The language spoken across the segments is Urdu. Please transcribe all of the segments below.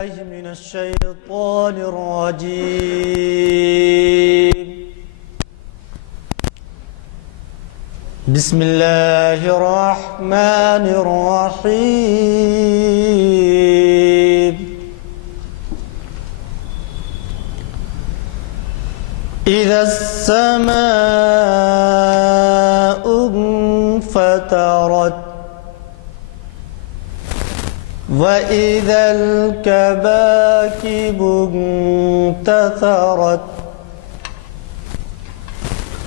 من الشيطان الرجيم. بسم الله الرحمن الرحيم. إذا السماء انفطرت وَإِذَا الْكَوَاكِبُ انتَثَرَتْ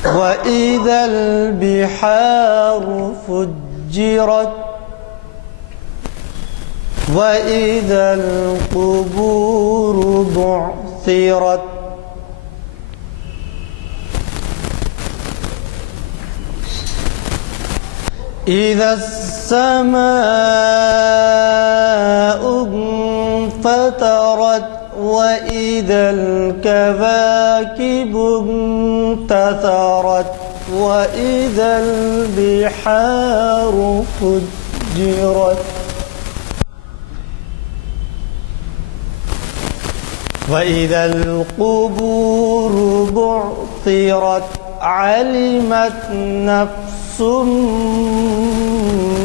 وَإِذَا الْبِحَارُ فُجِّرَتْ وَإِذَا الْقُبُورُ بُعْثِرَتْ إِذَا السَّمَاءُ انفطرت وَإِذَا الْكَوَاكِبُ انتَثَرَتْ وَإِذَا الْبِحَارُ فُجِّرَتْ وَإِذَا الْقُبُورُ بُعْثِرَتْ عَلِمَتْ نَفْسٌ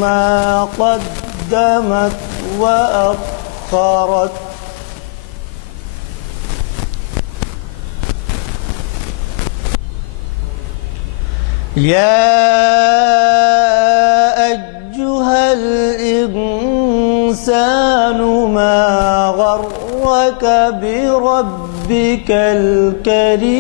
مَّا قَدَّمَتْ وَأَخَّرَتْ يَا أَيُّهَا الْإِنسَانُ مَا غَرَّكَ بِرَبِّكَ الْكَرِيمِ.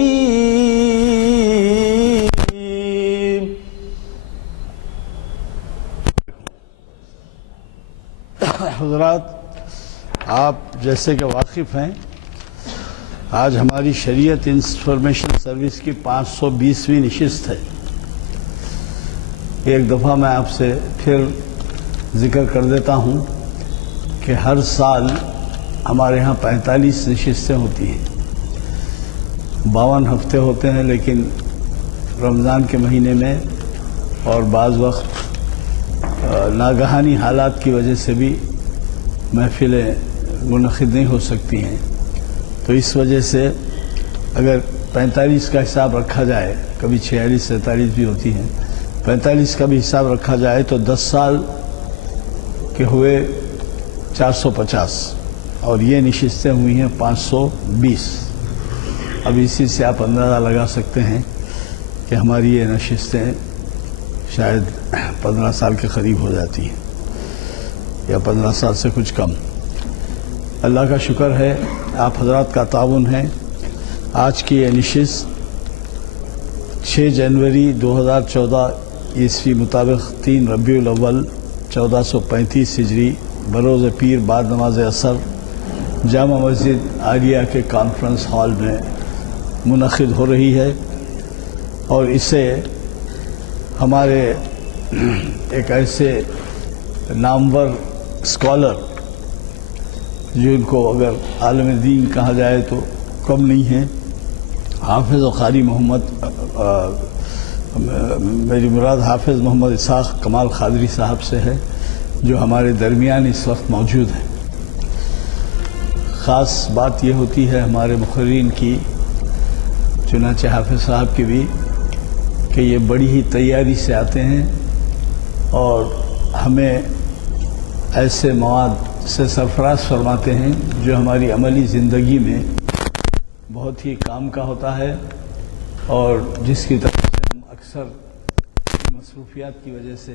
حضرات، آپ جیسے کہ واقف ہیں، آج ہماری شریعت انفارمیشن سروس کی 520ویں نشست ہے. ایک دفعہ میں آپ سے پھر ذکر کر دیتا ہوں کہ ہر سال ہمارے ہاں 45 نشستیں ہوتی ہیں. 52 ہفتے ہوتے ہیں، لیکن رمضان کے مہینے میں اور بعض وقت ناگہانی حالات کی وجہ سے بھی محفلیں منعقد نہیں ہو سکتی ہیں. تو اس وجہ سے اگر 45 کا حساب رکھا جائے، کبھی 46 47 بھی ہوتی ہیں، 45 کا بھی حساب رکھا جائے تو 10 سال کے ہوئے 450، اور یہ نشستیں ہوئی ہیں 520. اب اسی سے آپ اندازہ لگا سکتے ہیں کہ ہماری یہ نشستیں شاید 15 سال کے قریب ہو جاتی ہیں، یا 15 سال سے کچھ کم. اللہ کا شکر ہے، آپ حضرات کا تعاون ہے. آج کی یہ نشست 6 جنوری 2014 عیسوی مطابق 3 ربیع الاول 1435 ہجری بروز پیر بعد نماز عصر جامع مسجد عالیہ کے کانفرنس ہال میں منعقد ہو رہی ہے. اور اسے ہمارے ایک ایسے نامور اسکالر، جن کو اگر عالم دین کہا جائے تو کم نہیں ہیں، حافظ و قاری محمد، میری مراد حافظ محمد اسحاق کمال قادری صاحب سے ہے، جو ہمارے درمیان اس وقت موجود ہیں. خاص بات یہ ہوتی ہے ہمارے مقررین کی، چنانچہ حافظ صاحب کی بھی، کہ یہ بڑی ہی تیاری سے آتے ہیں اور ہمیں ایسے مواد سے سرفراز فرماتے ہیں جو ہماری عملی زندگی میں بہت ہی کام کا ہوتا ہے، اور جس کی طرف سے ہم اکثر مصروفیات کی وجہ سے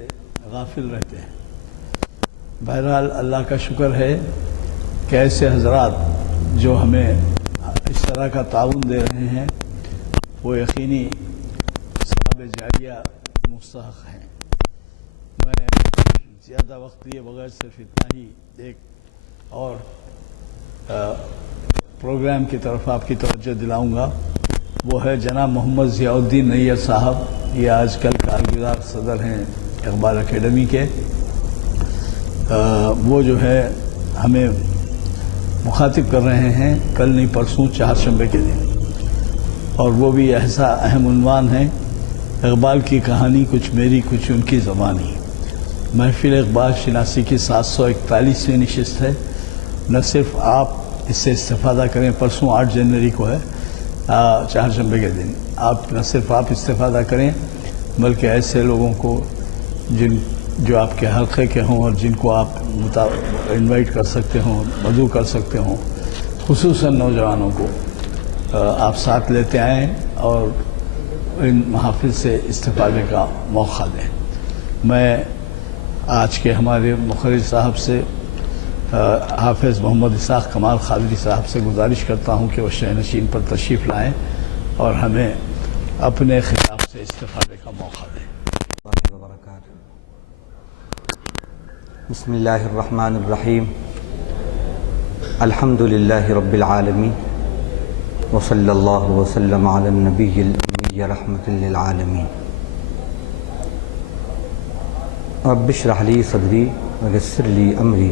غافل رہتے ہیں. بہرحال اللہ کا شکر ہے کہ ایسے حضرات جو ہمیں اس طرح کا تعاون دے رہے ہیں وہ یقینی ثواب جاریہ مستحق ہیں. میں زیادہ وقت لیے بغیر صرف اتنا ہی ایک اور پروگرام کی طرف آپ کی توجہ دلاؤں گا. وہ ہے جناب محمد ضیاء الدین نیّر صاحب. یہ آج کل کارگزار صدر ہیں اقبال اکیڈمی کے. وہ جو ہے ہمیں مخاطب کر رہے ہیں کل نہیں پرسوں چہارشنبے کے دن، اور وہ بھی ایسا اہم عنوان ہے، اقبال کی کہانی کچھ میری کچھ ان کی زبانی. محفل اقبال شناسی کی 741ویں نشست ہے، نہ صرف آپ اس سے استفادہ کریں، پرسوں 8 جنوری کو ہے، چہارشنبے کے دن، آپ نہ صرف آپ استفادہ کریں بلکہ ایسے لوگوں کو جو آپ کے حلقے کے ہوں اور جن کو آپ انوائٹ کر سکتے ہوں، مدعو کر سکتے ہوں، خصوصاً نوجوانوں کو آپ ساتھ لیتے آئیں اور ان محافل سے استفادے کا موقع دیں۔ میں آج کے ہمارے مقرر صاحب سے حافظ محمد اسحاق کمال قادری صاحب سے گزارش کرتا ہوں کہ وہ شہنشین پر تشریف لائیں اور ہمیں اپنے خطاب سے استفادے کا موقع دیں۔ بسم اللہ الرحمن الرحیم، الحمد للہ رب العالمین، وصلی اللہ وسلم علی النبی الأمی رحمۃ للعالمین۔ رب اشرح لی صدری ویسر لی امری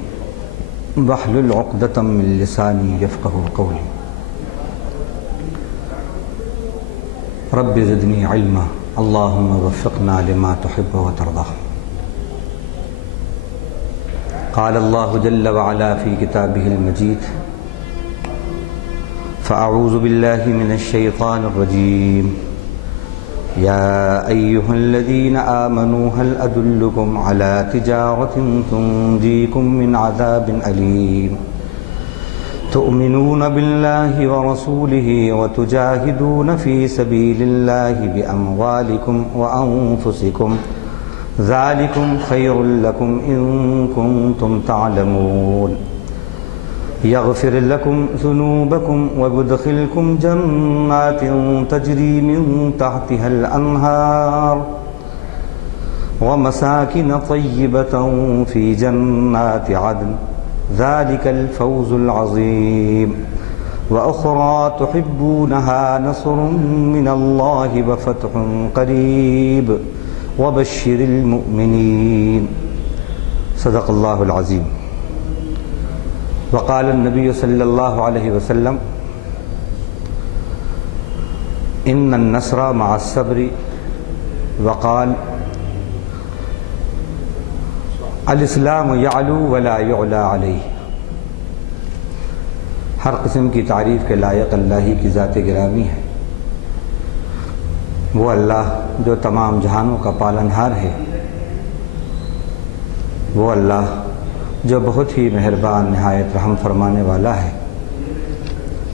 واحلل عقدۃ من لسانی یفقہوا قولی۔ رب زدنی علما، اللہم وفقنا لما تحب وترضى۔ قال اللہ جل وعلا فی کتابہ المجید، فاعوذ باللہ من الشیطان الرجیم، یا ایہا الذین آمنوا هل ادلکم علی تجارۃ تنجیکم من عذاب علیم تؤمنون باللہ ورسولہ وتجاہدون فی سبیل اللہ باموالکم وانفسکم ذالکم خیر لکم ان کنتم تعلمون یغفر لکم ذنوبکم ویدخلکم جنات تجری من تحتها الانہار ومساکن طیبۃ فی جنات عدن ذلك الفوز العظیم وأخرى تحبونها نصر من الله وفتح قریب وبشر المؤمنین۔ صدق اللہ العظیم۔ وقال النبی صلی اللہ علیہ وسلم، ان النصر مع الصبر، وقال الاسلام یعلو ولا یعلی علیہ۔ ہر قسم کی تعریف کے لائق اللہ ہی کی ذات گرامی ہے، وہ اللہ جو تمام جہانوں کا پالنہار ہے، وہ اللہ جو بہت ہی مہربان نہایت رحم فرمانے والا ہے،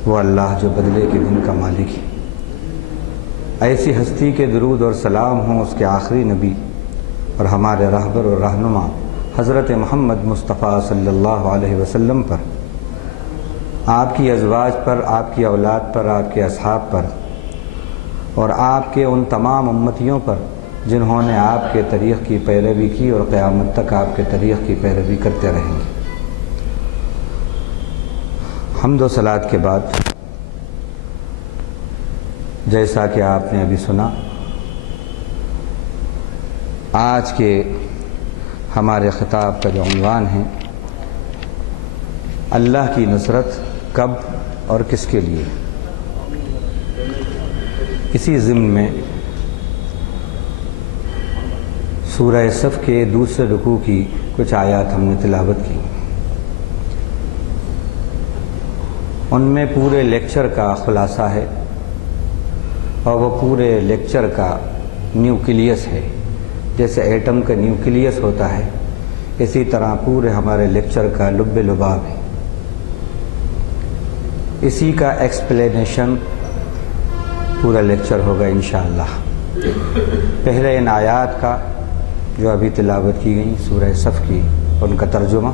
وہ اللہ جو بدلے کے دن کا مالک ہے۔ ایسی ہستی کے درود اور سلام ہوں اس کے آخری نبی اور ہمارے رہبر اور رہنما حضرت محمد مصطفیٰ صلی اللہ علیہ وسلم پر، آپ کی ازواج پر، آپ کی اولاد پر، آپ کے اصحاب پر، اور آپ کے ان تمام امتیوں پر جنہوں نے آپ کے طریق کی پیروی کی اور قیامت تک آپ کے طریق کی پیروی کرتے رہیں گے۔ حمد و صلوات کے بعد، جیسا کہ آپ نے ابھی سنا، آج کے ہمارے خطاب کا جو عنوان ہے، اللہ کی نصرت کب اور کس کے لیے۔ اسی ضمن میں سورہ صف کے دوسرے رکوع کی کچھ آیات ہم نے تلاوت کی، ان میں پورے لیکچر کا خلاصہ ہے اور وہ پورے لیکچر کا نیوکلیس ہے۔ جیسے ایٹم کا نیوکلیس ہوتا ہے، اسی طرح پورے ہمارے لیکچر کا لب لباب ہے۔ اسی کا ایکسپلینیشن پورا لیکچر ہوگا انشاءاللہ۔ پہلے ان آیات کا جو ابھی تلاوت کی گئی سورہ صف کی، ان کا ترجمہ،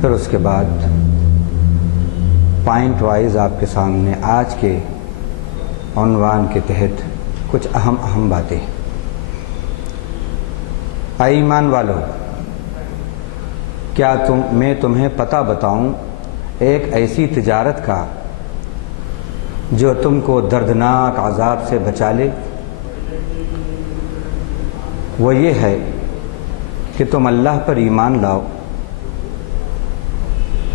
پھر اس کے بعد پوائنٹ وائز آپ کے سامنے آج کے عنوان کے تحت کچھ اہم باتیں۔ اے ایمان والو، کیا میں تمہیں پتہ بتاؤں ایک ایسی تجارت کا جو تم کو دردناک عذاب سے بچا لے؟ وہ یہ ہے کہ تم اللہ پر ایمان لاؤ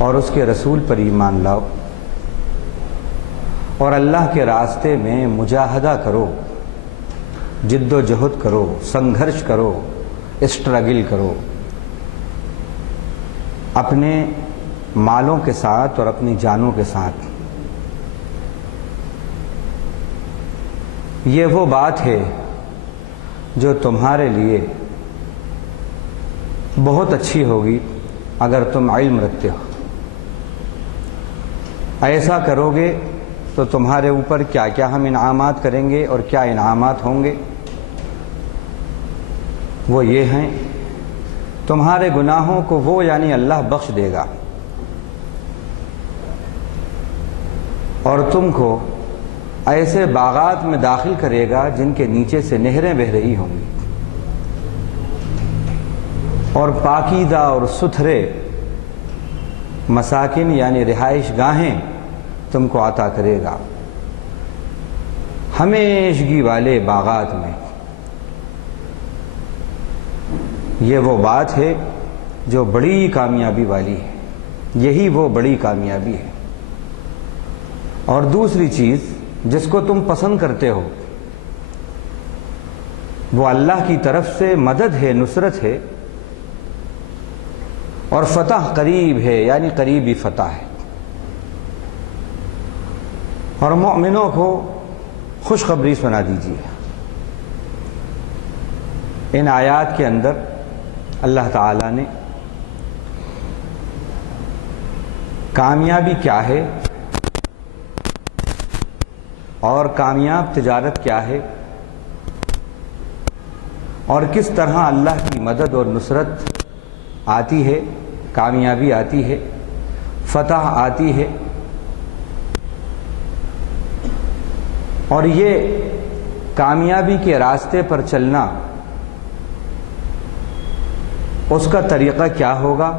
اور اس کے رسول پر ایمان لاؤ اور اللہ کے راستے میں مجاہدہ کرو، جد و جہد کرو، سنگھرش کرو، اسٹرگل کرو، اپنے مالوں کے ساتھ اور اپنی جانوں کے ساتھ۔ یہ وہ بات ہے جو تمہارے لیے بہت اچھی ہوگی اگر تم علم رکھتے ہو۔ ایسا کرو گے تو تمہارے اوپر کیا کیا ہم انعامات کریں گے اور کیا انعامات ہوں گے، وہ یہ ہیں: تمہارے گناہوں کو وہ یعنی اللہ بخش دے گا، اور تم کو ایسے باغات میں داخل کرے گا جن کے نیچے سے نہریں بہہ رہی ہوں گی، اور پاکیزہ اور ستھرے مساکن یعنی رہائش گاہیں تم کو عطا کرے گا، ہمیشگی والے باغات میں۔ یہ وہ بات ہے جو بڑی کامیابی والی ہے، یہی وہ بڑی کامیابی ہے۔ اور دوسری چیز جس کو تم پسند کرتے ہو وہ اللہ کی طرف سے مدد ہے، نصرت ہے، اور فتح قریب ہے یعنی قریبی فتح ہے۔ اور مومنوں کو خوشخبری سنا دیجیے۔ ان آیات کے اندر اللہ تعالیٰ نے کامیابی کیا ہے اور کامیاب تجارت کیا ہے اور کس طرح اللہ کی مدد اور نصرت آتی ہے، کامیابی آتی ہے، فتح آتی ہے، اور یہ کامیابی کے راستے پر چلنا، اس کا طریقہ کیا ہوگا،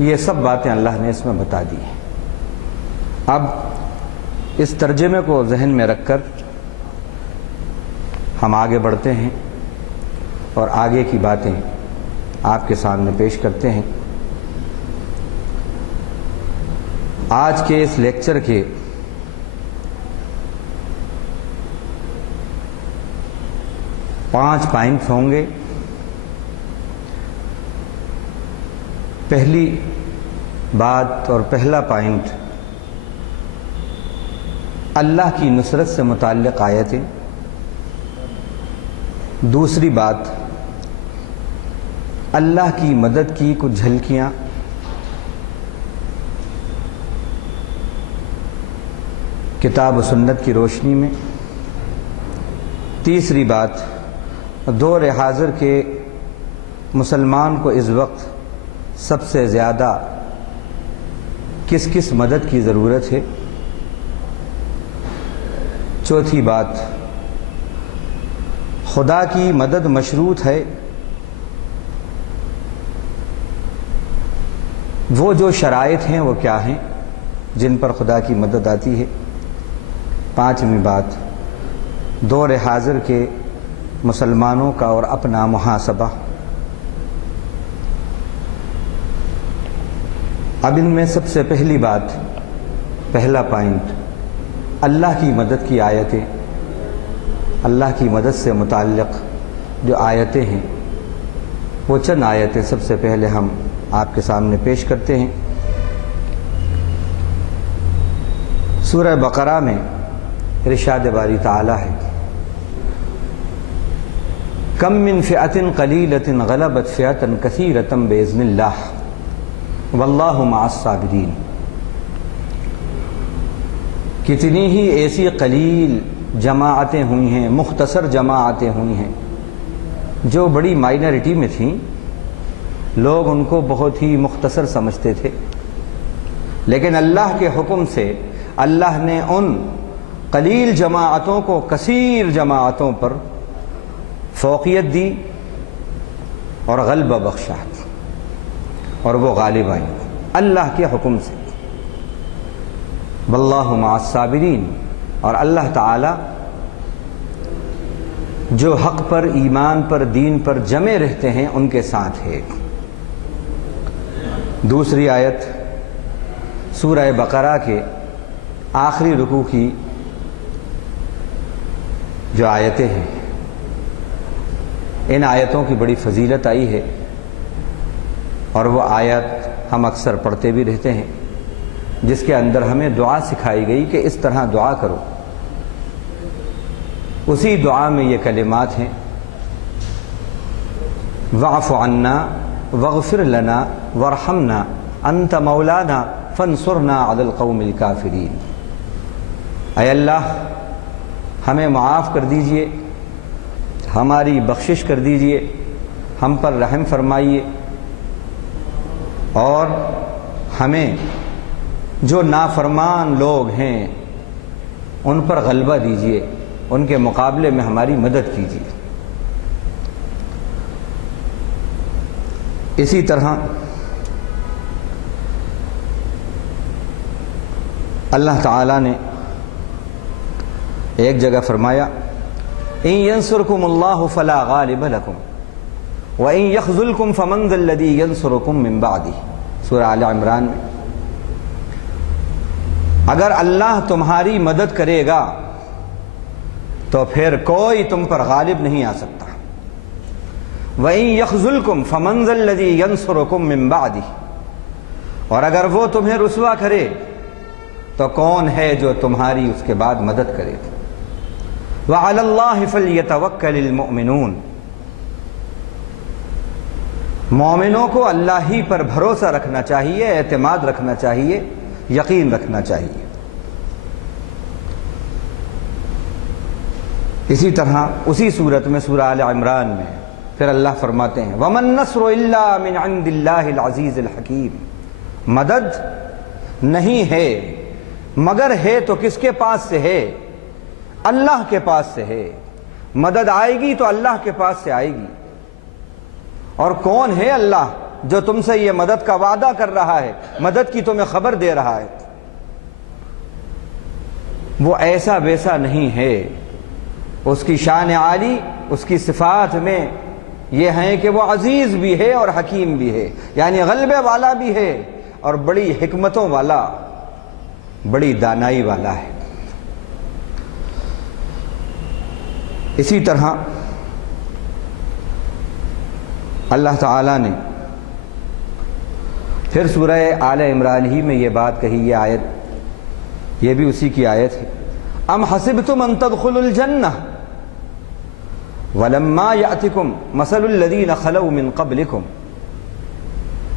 یہ سب باتیں اللہ نے اس میں بتا دی ہیں۔ اب اس ترجمے کو ذہن میں رکھ کر ہم آگے بڑھتے ہیں اور آگے کی باتیں آپ کے سامنے پیش کرتے ہیں۔ آج کے اس لیکچر کے پانچ پوائنٹس ہوں گے۔ پہلی بات اور پہلا پوائنٹ اللہ کی نصرت سے متعلق آیتیں، دوسری بات اللہ کی مدد کی کچھ جھلکیاں، کتاب و سنت کی روشنی میں، تیسری بات دور حاضر کے مسلمان کو اس وقت سب سے زیادہ کس کس مدد کی ضرورت ہے، چوتھی بات خدا کی مدد مشروط ہے، وہ جو شرائط ہیں وہ کیا ہیں جن پر خدا کی مدد آتی ہے، پانچویں بات دور حاضر کے مسلمانوں کا اور اپنا محاسبہ۔ اب ان میں سب سے پہلی بات، پہلا پوائنٹ، اللہ کی مدد کی آیتیں، اللہ کی مدد سے متعلق جو آیتیں ہیں وہ چند آیتیں سب سے پہلے ہم آپ کے سامنے پیش کرتے ہیں۔ سورہ بقرہ میں ارشاد باری تعالی ہے: کم من فئۃ قلیلۃ غلبت فئۃ کثیرۃ باذن اللہ واللہ مع الصابرین۔ کتنی ہی ایسی قلیل جماعتیں ہوئی ہیں، مختصر جماعتیں ہوئی ہیں جو بڑی مائنرٹی میں تھیں، لوگ ان کو بہت ہی مختصر سمجھتے تھے، لیکن اللہ کے حکم سے اللہ نے ان قلیل جماعتوں کو کثیر جماعتوں پر فوقیت دی اور غلبہ بخشا، اور وہ غالب آئیں اللہ کے حکم سے۔ واللہ مع الصابرین، اور اللہ تعالی جو حق پر، ایمان پر، دین پر جمے رہتے ہیں ان کے ساتھ ہے۔ دوسری آیت سورہ بقرہ کے آخری رکوع کی جو آیتیں ہیں، ان آیتوں کی بڑی فضیلت آئی ہے، اور وہ آیت ہم اکثر پڑھتے بھی رہتے ہیں، جس کے اندر ہمیں دعا سکھائی گئی کہ اس طرح دعا کرو۔ اسی دعا میں یہ کلمات ہیں، واعف عنا واغفر لنا وارحمنا انت مولانا فانصرنا علی القوم الکافرین۔ اے اللہ ہمیں معاف کر دیجئے، ہماری بخشش کر دیجئے، ہم پر رحم فرمائیے، اور ہمیں جو نافرمان لوگ ہیں ان پر غلبہ دیجئے، ان کے مقابلے میں ہماری مدد کیجئے۔ اسی طرح اللہ تعالیٰ نے ایک جگہ فرمایا ان ینصرکم اللہ فلا غالب لکم وان یخذلکم فمن ذا الذی ینصرکم من بعدہ، سورہ آل عمران میں۔ اگر اللہ تمہاری مدد کرے گا تو پھر کوئی تم پر غالب نہیں آ سکتا، وَإِن يَخْذُلْكُمْ فَمَنْ ذَا الَّذِي يَنْصُرُكُمْ مِنْ بَعْدِهِ، اور اگر وہ تمہیں رسوا کرے تو کون ہے جو تمہاری اس کے بعد مدد کرے۔ وَعَلَى اللَّهِ فَلْيَتَوَكَّلِ الْمُؤْمِنُونَ، مومنوں کو اللہ ہی پر بھروسہ رکھنا چاہیے، اعتماد رکھنا چاہیے، یقین رکھنا چاہیے۔ اسی طرح اسی صورت میں سورہ آل عمران میں پھر اللہ فرماتے ہیں وَمَن نَّصْرُ إِلَّا مِنْ عِنْدِ اللَّهِ الْعَزِيزِ الْحَكِيمِ، مدد نہیں ہے مگر ہے تو کس کے پاس سے ہے؟ اللہ کے پاس سے ہے۔ مدد آئے گی تو اللہ کے پاس سے آئے گی، اور کون ہے اللہ جو تم سے یہ مدد کا وعدہ کر رہا ہے، مدد کی تمہیں خبر دے رہا ہے؟ وہ ایسا ویسا نہیں ہے، اس کی شان عالی، اس کی صفات میں یہ ہیں کہ وہ عزیز بھی ہے اور حکیم بھی ہے، یعنی غلبے والا بھی ہے اور بڑی حکمتوں والا، بڑی دانائی والا ہے۔ اسی طرح اللہ تعالیٰ نے پھر سورہ آل عمران ہی میں یہ بات کہی، یہ آیت یہ بھی اسی کی آیت ہے، ام حسبتم ان تدخلوا الجنہ ولما یأتکم مثل الذین خلوا من قبلکم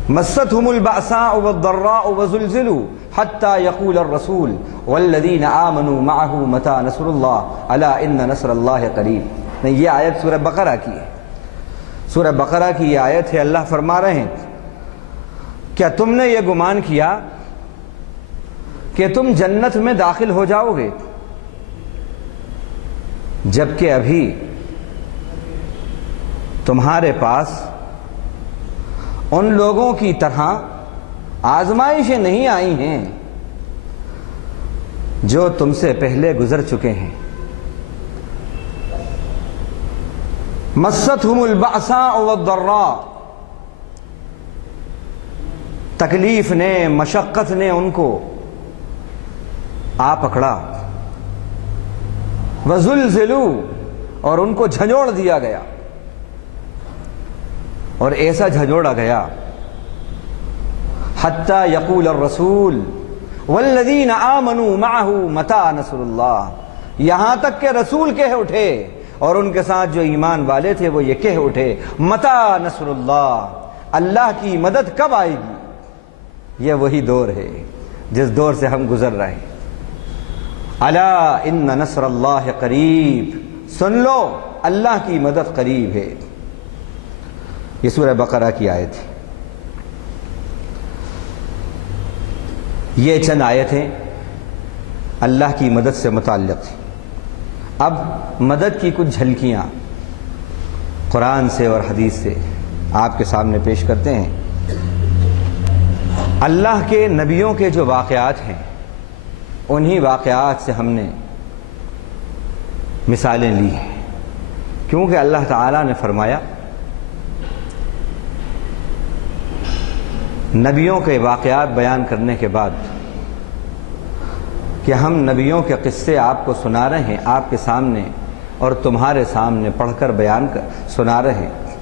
مستهم البأساء والضراء وزلزلوا حتى يقول الرسول والذین آمنوا معه متى نصر اللہ الا ان نصر اللہ قریب۔ یہ آیت سورہ بقرہ کی ہے، سورہ بقرہ کی یہ آیت ہے۔ اللہ فرما رہے ہیں کیا تم نے یہ گمان کیا کہ تم جنت میں داخل ہو جاؤ گے جبکہ ابھی تمہارے پاس ان لوگوں کی طرح آزمائشیں نہیں آئی ہیں جو تم سے پہلے گزر چکے ہیں۔ مستہم البأساء والضراء، تکلیف نے، مشقت نے ان کو آ پکڑا، وزلزلوا، اور ان کو جھنجوڑ دیا گیا، اور ایسا جھنجوڑا گیا حتی یقول الرسول والذین آمنوا معه متی نصر اللہ، یہاں تک کہ رسول کہہ اٹھے اور ان کے ساتھ جو ایمان والے تھے وہ یہ کہہ اٹھے متی نصر اللہ، اللہ کی مدد کب آئے گی۔ یہ وہی دور ہے جس دور سے ہم گزر رہے ہیں۔ الا ان نصر اللہ قریب، سن لو اللہ کی مدد قریب ہے۔ یہ سورہ بقرہ کی آیت ہے۔ یہ چند آیتیں اللہ کی مدد سے متعلق تھیں۔ اب مدد کی کچھ جھلکیاں قرآن سے اور حدیث سے آپ کے سامنے پیش کرتے ہیں۔ اللہ کے نبیوں کے جو واقعات ہیں انہی واقعات سے ہم نے مثالیں لی ہیں، کیونکہ اللہ تعالیٰ نے فرمایا نبیوں کے واقعات بیان کرنے کے بعد کہ ہم نبیوں کے قصے آپ کو سنا رہے ہیں، آپ کے سامنے اور تمہارے سامنے پڑھ کر بیان کر سنا رہے ہیں،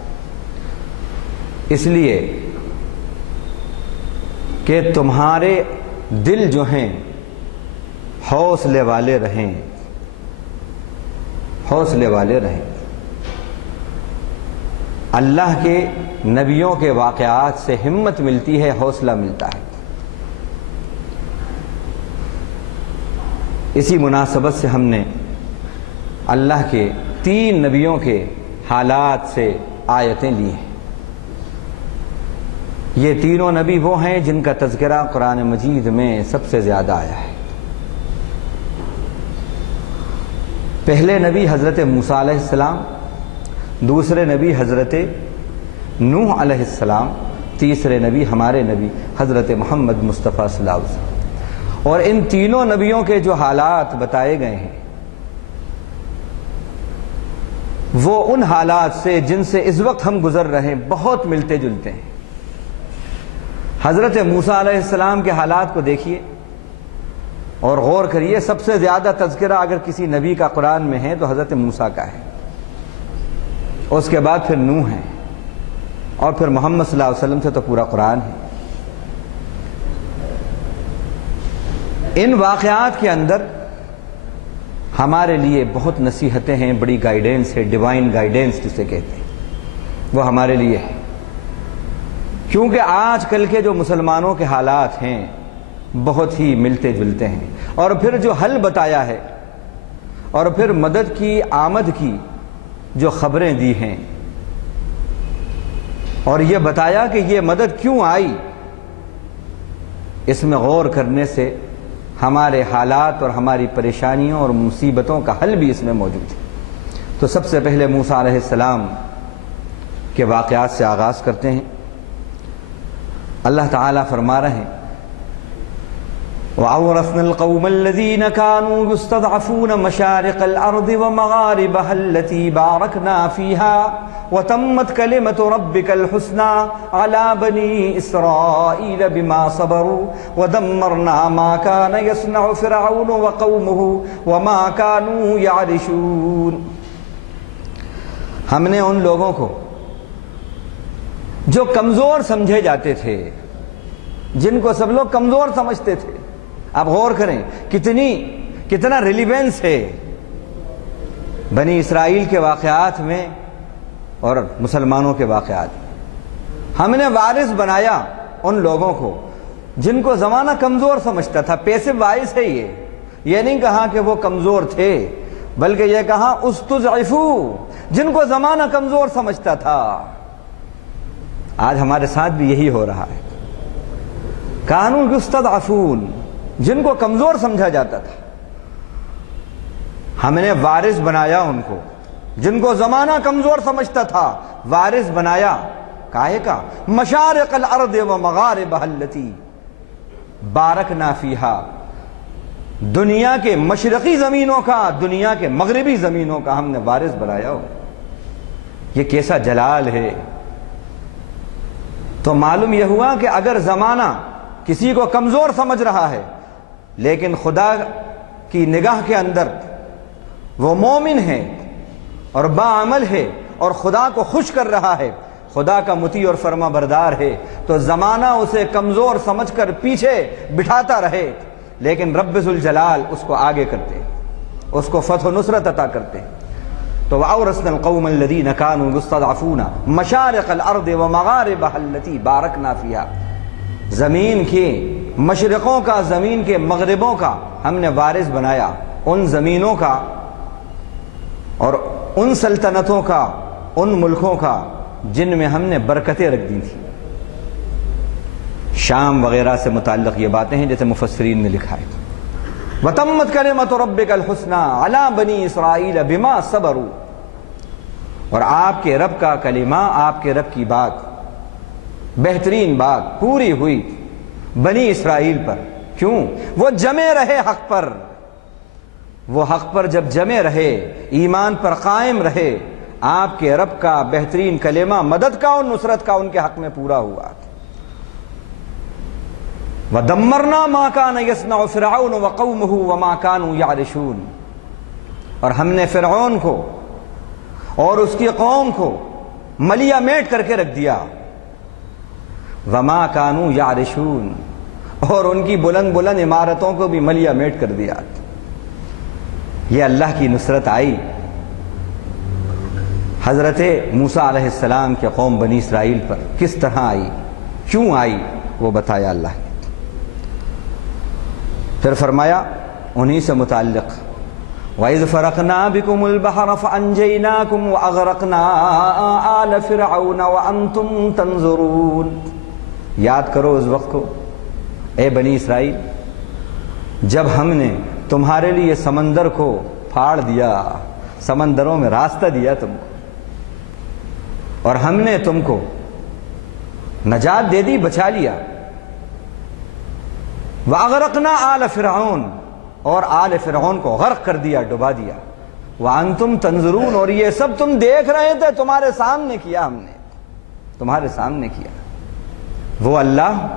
اس لیے کہ تمہارے دل جو ہیں حوصلے والے رہیں، حوصلے والے رہیں۔ اللہ کے نبیوں کے واقعات سے ہمت ملتی ہے، حوصلہ ملتا ہے۔ اسی مناسبت سے ہم نے اللہ کے 3 نبیوں کے حالات سے آیتیں لی ہیں۔ یہ تینوں نبی وہ ہیں جن کا تذکرہ قرآن مجید میں سب سے زیادہ آیا ہے۔ پہلے نبی حضرت موسیٰ علیہ السلام، دوسرے نبی حضرت نوح علیہ السلام، تیسرے نبی ہمارے نبی حضرت محمد مصطفیٰ صلی اللہ علیہ وسلم۔ اور ان تینوں نبیوں کے جو حالات بتائے گئے ہیں وہ ان حالات سے جن سے اس وقت ہم گزر رہے ہیں بہت ملتے جلتے ہیں۔ حضرت موسیٰ علیہ السلام کے حالات کو دیکھیے اور غور کریے۔ سب سے زیادہ تذکرہ اگر کسی نبی کا قرآن میں ہے تو حضرت موسیٰ کا ہے، اس کے بعد پھر نوح ہے، اور پھر محمد صلی اللہ علیہ وسلم سے تو پورا قرآن ہے۔ ان واقعات کے اندر ہمارے لیے بہت نصیحتیں ہیں، بڑی گائیڈنس ہے، ڈیوائن گائیڈنس جسے کہتے ہیں، وہ ہمارے لیے ہے۔ کیونکہ آج کل کے جو مسلمانوں کے حالات ہیں بہت ہی ملتے جلتے ہیں، اور پھر جو حل بتایا ہے اور پھر مدد کی آمد کی جو خبریں دی ہیں، اور یہ بتایا کہ یہ مدد کیوں آئی، اس میں غور کرنے سے ہمارے حالات اور ہماری پریشانیوں اور مصیبتوں کا حل بھی اس میں موجود ہے۔ تو سب سے پہلے موسیٰ علیہ السلام کے واقعات سے آغاز کرتے ہیں۔ اللہ تعالیٰ فرما رہے ہیں وَأَوْرَثْنَا الْقَوْمَ الَّذِينَ كَانُوا يُسْتَضْعَفُونَ مَشَارِقَ الْأَرْضِ وَمَغَارِبَهَا الَّتِي بَارَكْنَا فِيهَا وَتَمَّتْ كَلِمَةُ رَبِّكَ الْحُسْنَى عَلَى بَنِي إِسْرَائِيلَ بِمَا صَبَرُوا وَدَمَّرْنَا مَا كَانَ يَصْنَعُ فِرْعَوْنُ وَقَوْمُهُ وَمَا كَانُوا يَعْرِشُونَ۔ ہم نے ان لوگوں کو جو کمزور سمجھے جاتے تھے، جن کو سب لوگ کمزور سمجھتے تھے، آپ غور کریں کتنا ریلیونس ہے بنی اسرائیل کے واقعات میں اور مسلمانوں کے واقعات میں۔ ہم نے وارث بنایا ان لوگوں کو جن کو زمانہ کمزور سمجھتا تھا۔ پیسو وائس ہے یہ نہیں کہا کہ وہ کمزور تھے، بلکہ یہ کہا استضعفوا، جن کو زمانہ کمزور سمجھتا تھا۔ آج ہمارے ساتھ بھی یہی ہو رہا ہے۔ کانوا یستضعفون، جن کو کمزور سمجھا جاتا تھا، ہم نے وارث بنایا ان کو۔ جن کو زمانہ کمزور سمجھتا تھا وارث بنایا، کاہے کا؟ مشارق الارض ومغاربها التي بارکنا فیہا، دنیا کے مشرقی زمینوں کا، دنیا کے مغربی زمینوں کا ہم نے وارث بنایا ہو۔ یہ کیسا جلال ہے۔ تو معلوم یہ ہوا کہ اگر زمانہ کسی کو کمزور سمجھ رہا ہے لیکن خدا کی نگاہ کے اندر وہ مومن ہے اور باعمل ہے اور خدا کو خوش کر رہا ہے، خدا کا مطیع اور فرما بردار ہے، تو زمانہ اسے کمزور سمجھ کر پیچھے بٹھاتا رہے، لیکن رب ذوالجلال اس کو آگے کرتے، اس کو فتح و نصرت عطا کرتے۔ تو وَأَوْرَثْنَا الْقَوْمَ الَّذِينَ كَانُوا يُسْتَضْعَفُونَ مَشَارِقَ الْأَرْضِ وَمَغَارِبَهَا الَّتِي بَارَكْنَا فِيهَا، زمین کے مشرقوں کا، زمین کے مغربوں کا ہم نے وارث بنایا، ان زمینوں کا اور ان سلطنتوں کا، ان ملکوں کا جن میں ہم نے برکتیں رکھ دی تھی۔ شام وغیرہ سے متعلق یہ باتیں ہیں جیسے مفسرین نے لکھا ہے وَتَمَّتْ كَلِمَةُ رَبِّكَ الْحُسْنَى عَلَى بَنِي إِسْرَائِيلَ بِمَا صَبَرُوا، اور آپ کے رب کا کلمہ، آپ کے رب کی بات، بہترین بات پوری ہوئی بنی اسرائیل پر۔ کیوں؟ وہ جمے رہے حق پر، وہ حق پر جب جمے رہے، ایمان پر قائم رہے، آپ کے رب کا بہترین کلمہ مدد کا اور نصرت کا ان کے حق میں پورا ہوا۔ وَدَمَّرْنَا مَا كَانَ يَصْنَعُ فِرْعَوْنُ وَقَوْمُهُ وَمَا كَانُوا يَعْرِشُونَ، اور ہم نے فرعون کو اور اس کی قوم کو ملیا میٹ کر کے رکھ دیا۔ وَمَا كَانُوا يَعْرِشُونَ، اور ان کی بلند بلند عمارتوں کو بھی ملیا میٹ کر دیا۔ یہ اللہ کی نصرت آئی حضرت موسیٰ علیہ السلام کے قوم بنی اسرائیل پر، کس طرح آئی، کیوں آئی، وہ بتایا اللہ نے۔ پھر فرمایا انہی سے متعلق وَإِذْ فَرَقْنَا بِكُمُ الْبَحْرَ فَأَنْجَيْنَاكُمْ وَأَغْرَقْنَا آلَ فِرْعَوْنَ وَأَنْتُمْ تَنْظُرُونَ۔ یاد کرو اس وقت کو اے بنی اسرائیل جب ہم نے تمہارے لیے سمندر کو پھاڑ دیا، سمندروں میں راستہ دیا تم کو، اور ہم نے تم کو نجات دے دی، بچا لیا۔ وَأَغْرَقْنَا آلَ فِرْعَوْنَ، اور آل فرعون کو غرق کر دیا، ڈبا دیا۔ وَأَنْتُمْ تَنْظُرُونَ، اور یہ سب تم دیکھ رہے تھے، تمہارے سامنے کیا ہم نے، تمہارے سامنے کیا۔ وہ اللہ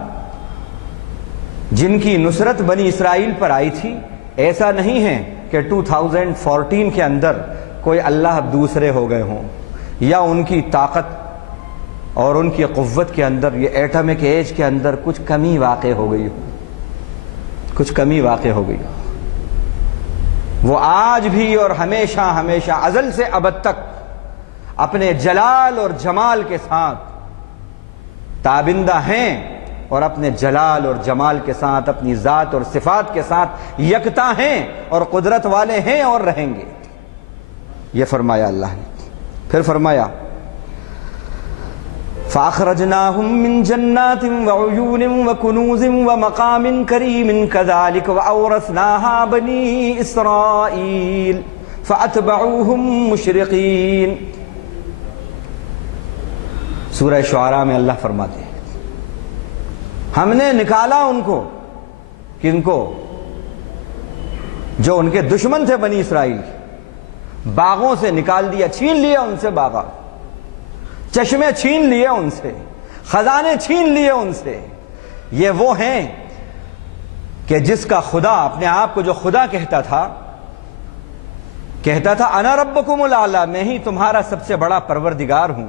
جن کی نصرت بنی اسرائیل پر آئی تھی، ایسا نہیں ہے کہ 2014 کے اندر کوئی اللہ اب دوسرے ہو گئے ہوں، یا ان کی طاقت اور ان کی قوت کے اندر، یہ ایٹمک ایج کے اندر کچھ کمی واقع ہو گئی ہو، کچھ کمی واقع ہو گئی ہو۔ وہ آج بھی اور ہمیشہ ہمیشہ ازل سے ابد تک اپنے جلال اور جمال کے ساتھ تابندہ ہیں، اور اپنے جلال اور جمال کے ساتھ اپنی ذات اور صفات کے ساتھ یکتا ہیں اور قدرت والے ہیں اور رہیں گے۔ یہ فرمایا اللہ نے۔ پھر فرمایا فَأَخْرَجْنَاهُمْ مِنْ جَنَّاتٍ وَعُيُونٍ وَكُنُوزٍ وَمَقَامٍ كَرِيمٍ كَذَلِكَ وَأَوْرَثْنَاهَا بَنِي إِسْرَائِيلَ فَأَتْبَعُوهُمْ مُشْرِقِينَ۔ سورہ شعراء میں اللہ فرماتے ہیں ہم نے نکالا ان کو، کن کو؟ جو ان کے دشمن تھے بنی اسرائیل، باغوں سے نکال دیا، چھین لیا ان سے باغات، چشمے چھین لیے ان سے، خزانے چھین لیے ان سے۔ یہ وہ ہیں کہ جس کا خدا اپنے آپ کو جو خدا کہتا تھا انا ربکم الاعلی، میں ہی تمہارا سب سے بڑا پروردگار ہوں،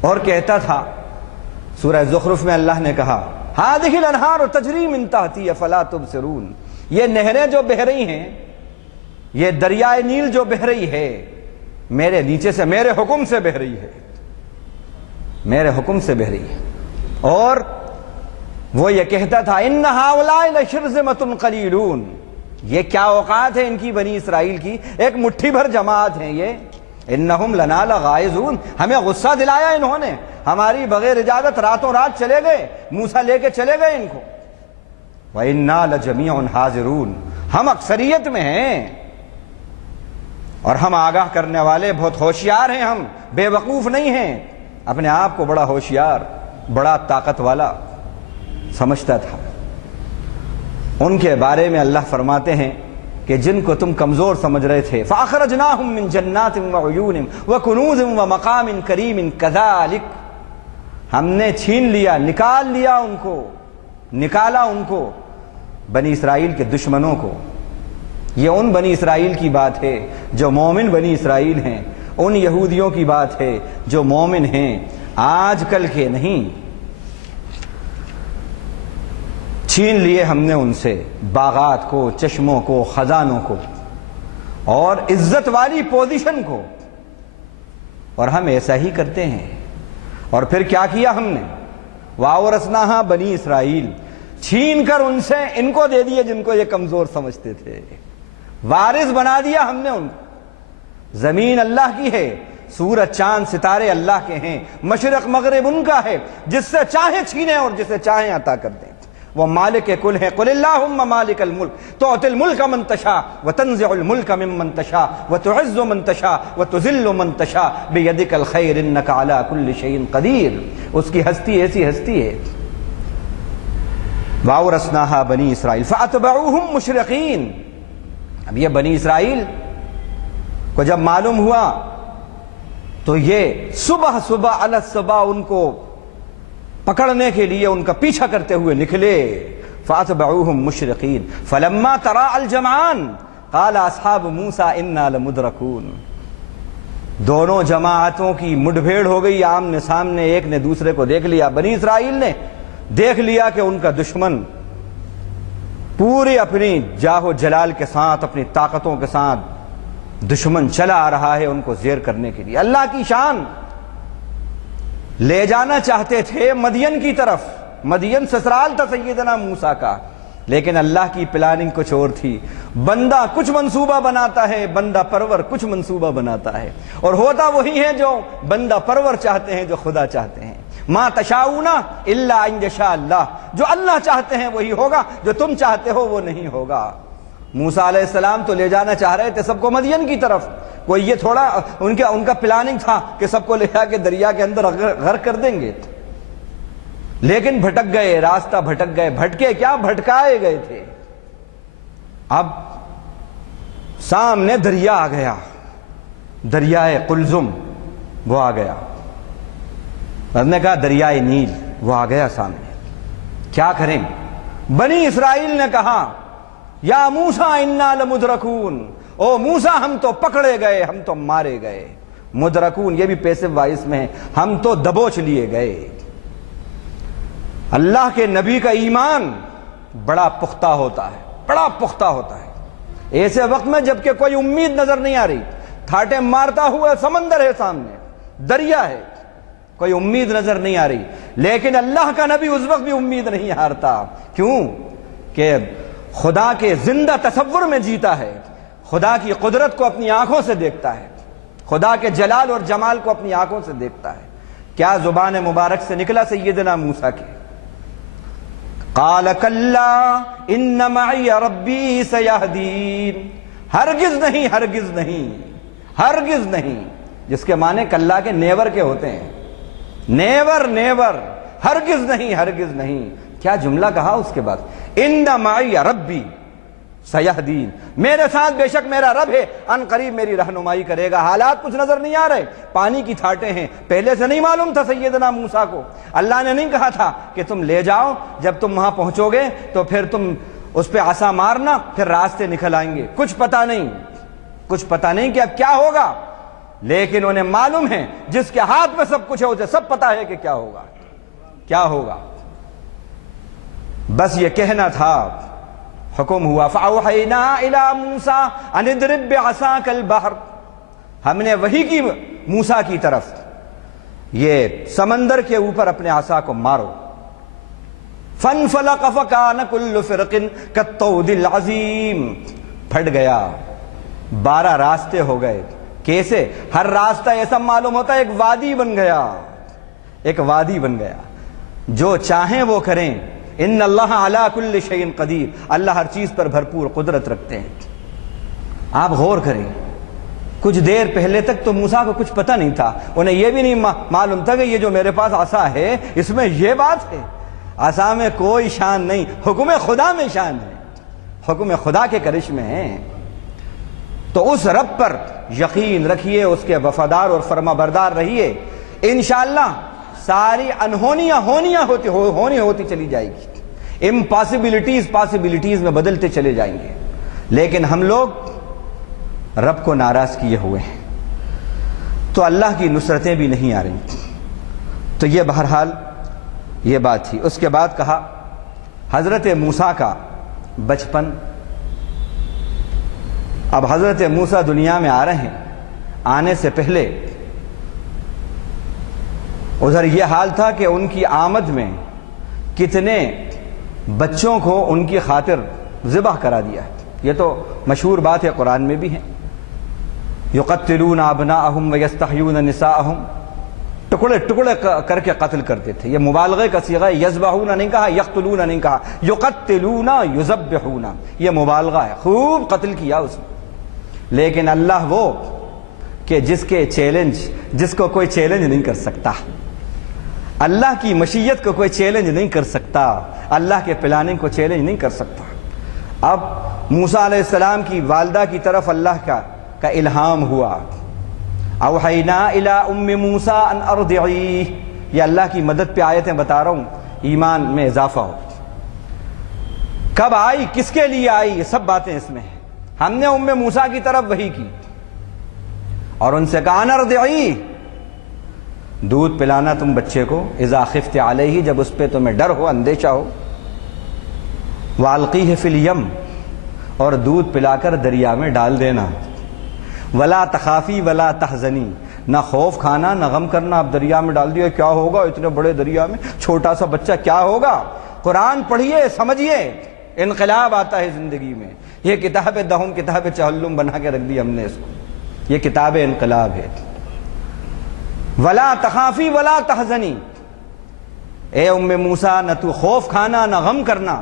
اور کہتا تھا سورہ زخرف میں اللہ نے کہا ہذہ الانہار تجری من تحتی افلا تبصرون، یہ نہریں جو بہہ رہی ہیں، یہ دریائے نیل جو بہہ رہی ہے، میرے نیچے سے، میرے حکم سے بہہ رہی ہے، میرے حکم سے بہہ رہی ہے۔ اور وہ یہ کہتا تھا ان ہؤلاء لشرذمۃ قلیلون، یہ کیا اوقات ہے ان کی بنی اسرائیل کی، ایک مٹھی بھر جماعت ہیں یہ، انہم لنا لغائظون، ہمیں غصہ دلایا انہوں نے، ہماری بغیر اجازت راتوں رات چلے گئے، موسیٰ لے کے چلے گئے ان کو۔ وَإِنَّا لَجَمِيعٌ حَاذِرُونَ، ہم اکثریت میں ہیں، اور ہم آگاہ کرنے والے، بہت ہوشیار ہیں، ہم بے وقوف نہیں ہیں۔ اپنے آپ کو بڑا ہوشیار، بڑا طاقت والا سمجھتا تھا۔ ان کے بارے میں اللہ فرماتے ہیں کہ جن کو تم کمزور سمجھ رہے تھے، فَأَخْرَجْنَاهُمْ مِنْ جَنَّاتٍ وَعُيُونٍ وَكُنُوزٍ وَمَقَامٍ كَرِيمٍ كَذَلِكَ، ہم نے چھین لیا، نکال لیا ان کو، نکالا ان کو، بنی اسرائیل کے دشمنوں کو۔ یہ ان بنی اسرائیل کی بات ہے جو مومن بنی اسرائیل ہیں، ان یہودیوں کی بات ہے جو مومن ہیں، آج کل کے نہیں۔ چھین لیے ہم نے ان سے باغات کو، چشموں کو، خزانوں کو، اور عزت والی پوزیشن کو، اور ہم ایسا ہی کرتے ہیں۔ اور پھر کیا کیا ہم نے؟ وَأَوْرَثْنَاهَا بنی اسرائیل، چھین کر ان سے ان کو دے دیے جن کو یہ کمزور سمجھتے تھے، وارث بنا دیا ہم نے ان کو۔ زمین اللہ کی ہے، سورج چاند ستارے اللہ کے ہیں، مشرق مغرب ان کا ہے، جس سے چاہیں چھینے اور جسے چاہیں عطا کر دیں۔ وہ مالک کل ہے، قل اللہم مالک الملک تؤتی الملک من تشاء وتنزع الملک ممن تشاء وتعز من تشاء وتذل من تشاء بیدک الخیر انک علی کل شیء قدیر۔ اس کی ہستی ایسی ہستی ہے۔ وَأَوْرَثْنَاهَا بنی اسرائیل فَأَتْبَعُوهُمْ مُشْرِقِينَ۔ اب یہ بنی اسرائیل کو جب معلوم ہوا تو یہ صبح صبح علی الصبح ان کو پکڑنے کے لیے ان کا پیچھا کرتے ہوئے نکلے۔ فَأَتْبَعُوهُمْ مُشْرِقِينَ فَلَمَّا تَرَاءَ الْجَمْعَانِ قَالَ أَصْحَابُ مُوسَىٰ إِنَّا لَمُدْرَكُونَ۔ دونوں جماعتوں کی مڈ بھیڑ ہو گئی، آمنے سامنے، ایک نے دوسرے کو دیکھ لیا، بنی اسرائیل نے دیکھ لیا کہ ان کا دشمن پوری اپنی جاہ و جلال کے ساتھ، اپنی طاقتوں کے ساتھ دشمن چلا آ رہا ہے ان کو زیر کرنے کے لیے۔ اللہ کی شان لے جانا چاہتے تھے مدین کی طرف، مدین سسرال تھا سیدنا موسیٰ کا، لیکن اللہ کی پلاننگ کچھ اور تھی۔ بندہ کچھ منصوبہ بناتا ہے، بندہ پرور کچھ منصوبہ بناتا ہے، اور ہوتا وہی ہے جو بندہ پرور چاہتے ہیں، جو خدا چاہتے ہیں۔ ما تشاؤون الا ان یشاء اللہ، جو اللہ چاہتے ہیں وہی ہوگا، جو تم چاہتے ہو وہ نہیں ہوگا۔ موسیٰ علیہ السلام تو لے جانا چاہ رہے تھے سب کو مدین کی طرف، کوئی یہ تھوڑا ان کا پلاننگ تھا کہ سب کو لے جا کے دریا کے اندر غرق کر دیں گے، لیکن بھٹک گئے، راستہ بھٹک گئے۔ بھٹکے کیا، بھٹکائے گئے تھے۔ اب سامنے دریا آ گیا، دریائے قلزم وہ آ گیا، اس نے کہا دریائے نیل وہ آ گیا سامنے، کیا کریں؟ بنی اسرائیل نے کہا یا موسیٰ انا لمدرکون، او موسیٰ ہم تو پکڑے گئے، ہم تو مارے گئے۔ مدرکون یہ بھی پیسو وائس میں ہے، ہم تو دبوچ لیے گئے۔ اللہ کے نبی کا ایمان بڑا پختہ ہوتا ہے، بڑا پختہ ہوتا ہے ایسے وقت میں جب کہ کوئی امید نظر نہیں آ رہی، تھاٹے مارتا ہوا سمندر ہے سامنے، دریا ہے، کوئی امید نظر نہیں آ رہی، لیکن اللہ کا نبی اس وقت بھی امید نہیں ہارتا۔ کیوں کہ خدا کے زندہ تصور میں جیتا ہے، خدا کی قدرت کو اپنی آنکھوں سے دیکھتا ہے، خدا کے جلال اور جمال کو اپنی آنکھوں سے دیکھتا ہے۔ کیا زبان مبارک سے نکلا سیدنا موسیٰ کے؟ قال کلا ان معی ربی سیہدین، ہرگز نہیں، ہرگز نہیں، ہرگز نہیں، جس کے معنی کلا کے نیور کے ہوتے ہیں، نیور نیور، ہرگز نہیں، ہرگز نہیں۔ کیا جملہ کہا اس کے بعد، ان معی ربی سیہدین، میرے ساتھ بے شک میرا رب ہے، ان قریب میری رہنمائی کرے گا۔ حالات کچھ نظر نہیں آ رہے، پانی کی تھاٹیں ہیں، پہلے سے نہیں معلوم تھا سیدنا موسیٰ کو، اللہ نے نہیں کہا تھا کہ تم لے جاؤ، جب تم وہاں پہنچو گے تو پھر تم اس پہ عصا مارنا، پھر راستے نکل آئیں گے، کچھ پتہ نہیں، کچھ پتہ نہیں کہ اب کیا ہوگا، لیکن انہیں معلوم ہے جس کے ہاتھ میں سب کچھ ہے اسے سب پتہ ہے کہ کیا ہوگا، کیا ہوگا۔ بس یہ کہنا تھا، حکم ہوا فَأَوْحَيْنَا إِلَىٰ مُوسَىٰ أَنِ اضْرِب بِّعَصَاكَ الْبَحْرَ، ہم نے وحی کی موسیٰ کی طرف، یہ سمندر کے اوپر اپنے عصا کو مارو۔ فَانْفَلَقَ فَكَانَ كُلُّ فِرْقٍ كَالطَّوْدِ الْعَظِيمِ، پھٹ گیا، 12 راستے ہو گئے۔ کیسے؟ ہر راستہ ایسا معلوم ہوتا ہے ایک وادی بن گیا، ایک وادی بن گیا، جو چاہیں وہ کریں۔ ان اللہ علی کل شیء قدیر، اللہ ہر چیز پر بھرپور قدرت رکھتے ہیں۔ آپ غور کریں، کچھ دیر پہلے تک تو موسیٰ کو کچھ پتہ نہیں تھا، انہیں یہ بھی نہیں معلوم تھا کہ یہ جو میرے پاس عصا ہے اس میں یہ بات ہے، عصا میں کوئی شان نہیں، حکم خدا میں شان ہے، حکم خدا کے کرشمے ہیں۔ تو اس رب پر یقین رکھیے، اس کے وفادار اور فرما بردار رہیے، انشاءاللہ ساری انہونیاں ہونی ہوتی چلی جائے گی، امپاسبلٹیز پاسبلٹیز میں بدلتے چلے جائیں گے۔ لیکن ہم لوگ رب کو ناراض کیے ہوئے ہیں، تو اللہ کی نصرتیں بھی نہیں آ رہی۔ تو یہ بہرحال یہ بات تھی۔ اس کے بعد کہا حضرت موسیٰ کا بچپن۔ اب حضرت موسیٰ دنیا میں آ رہے ہیں، آنے سے پہلے ادھر یہ حال تھا کہ ان کی آمد میں کتنے بچوں کو ان کی خاطر ذبح کرا دیا ہے، یہ تو مشہور بات ہے، قرآن میں بھی ہے، یقتلون ابناءہم ویستحیون نساءہم، ٹکڑے ٹکڑے کر کے قتل کرتے تھے۔ یہ مبالغے کا صیغہ ہے، یذبحون نہیں کہا، یقتلون نہیں کہا، یقتلون یذبحون، یہ مبالغہ ہے، خوب قتل کیا اس نے۔ لیکن اللہ وہ کہ جس کو کوئی چیلنج نہیں کر سکتا، اللہ کی مشیت کو کوئی چیلنج نہیں کر سکتا، اللہ کے پلاننگ کو چیلنج نہیں کر سکتا۔ اب موسیٰ علیہ السلام کی والدہ کی طرف اللہ کا الہام ہوا، اوحینا الی ام موسیٰ ان ارضعیہ، یہ اللہ کی مدد پہ آیتیں بتا رہا ہوں، ایمان میں اضافہ ہو۔ کب آئی، کس کے لیے آئی، یہ سب باتیں اس میں ہیں۔ ہم نے ام موسیٰ کی طرف وحی کی اور ان سے کہا ان ارضعیہ، دودھ پلانا تم بچے کو اذا خفت علیہ، جب اس پہ تمہیں ڈر ہو، اندیشہ ہو، والقیہ فی الیم، اور دودھ پلا کر دریا میں ڈال دینا، ولا تخافی ولا تحزنی، نہ خوف کھانا نہ غم کرنا، اب دریا میں ڈال دیا کیا ہوگا، اتنے بڑے دریا میں چھوٹا سا بچہ کیا ہوگا۔ قرآن پڑھیے، سمجھیے، انقلاب آتا ہے زندگی میں۔ یہ کتاب دہم، کتاب چہلم بنا کے رکھ دی ہم نے اس کو، یہ کتاب انقلاب ہے۔ ولا تخافی ولا تحزنی، اے ام موسیٰ نہ تو خوف کھانا نہ غم کرنا،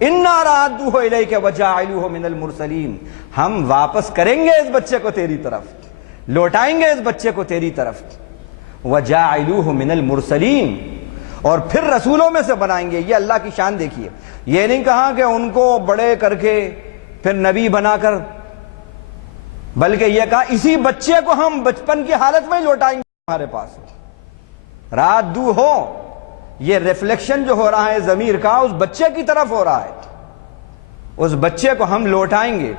انا رادوہ الیک وجاعلوہ من المرسلین، ہم واپس کریں گے اس بچے کو تیری طرف، لوٹائیں گے اس بچے کو تیری طرف، وجاعلوہ من المرسلین، اور پھر رسولوں میں سے بنائیں گے۔ یہ اللہ کی شان دیکھیے، یہ نہیں کہا کہ ان کو بڑے کر کے پھر نبی بنا کر، بلکہ یہ کہا اسی بچے کو ہم بچپن کی حالت میں لوٹائیں گے ہمارے پاس۔ رات دو ہو، یہ ریفلیکشن جو ہو رہا ہے ضمیر کا اس بچے کی طرف ہو رہا ہے، اس بچے کو ہم لوٹائیں گے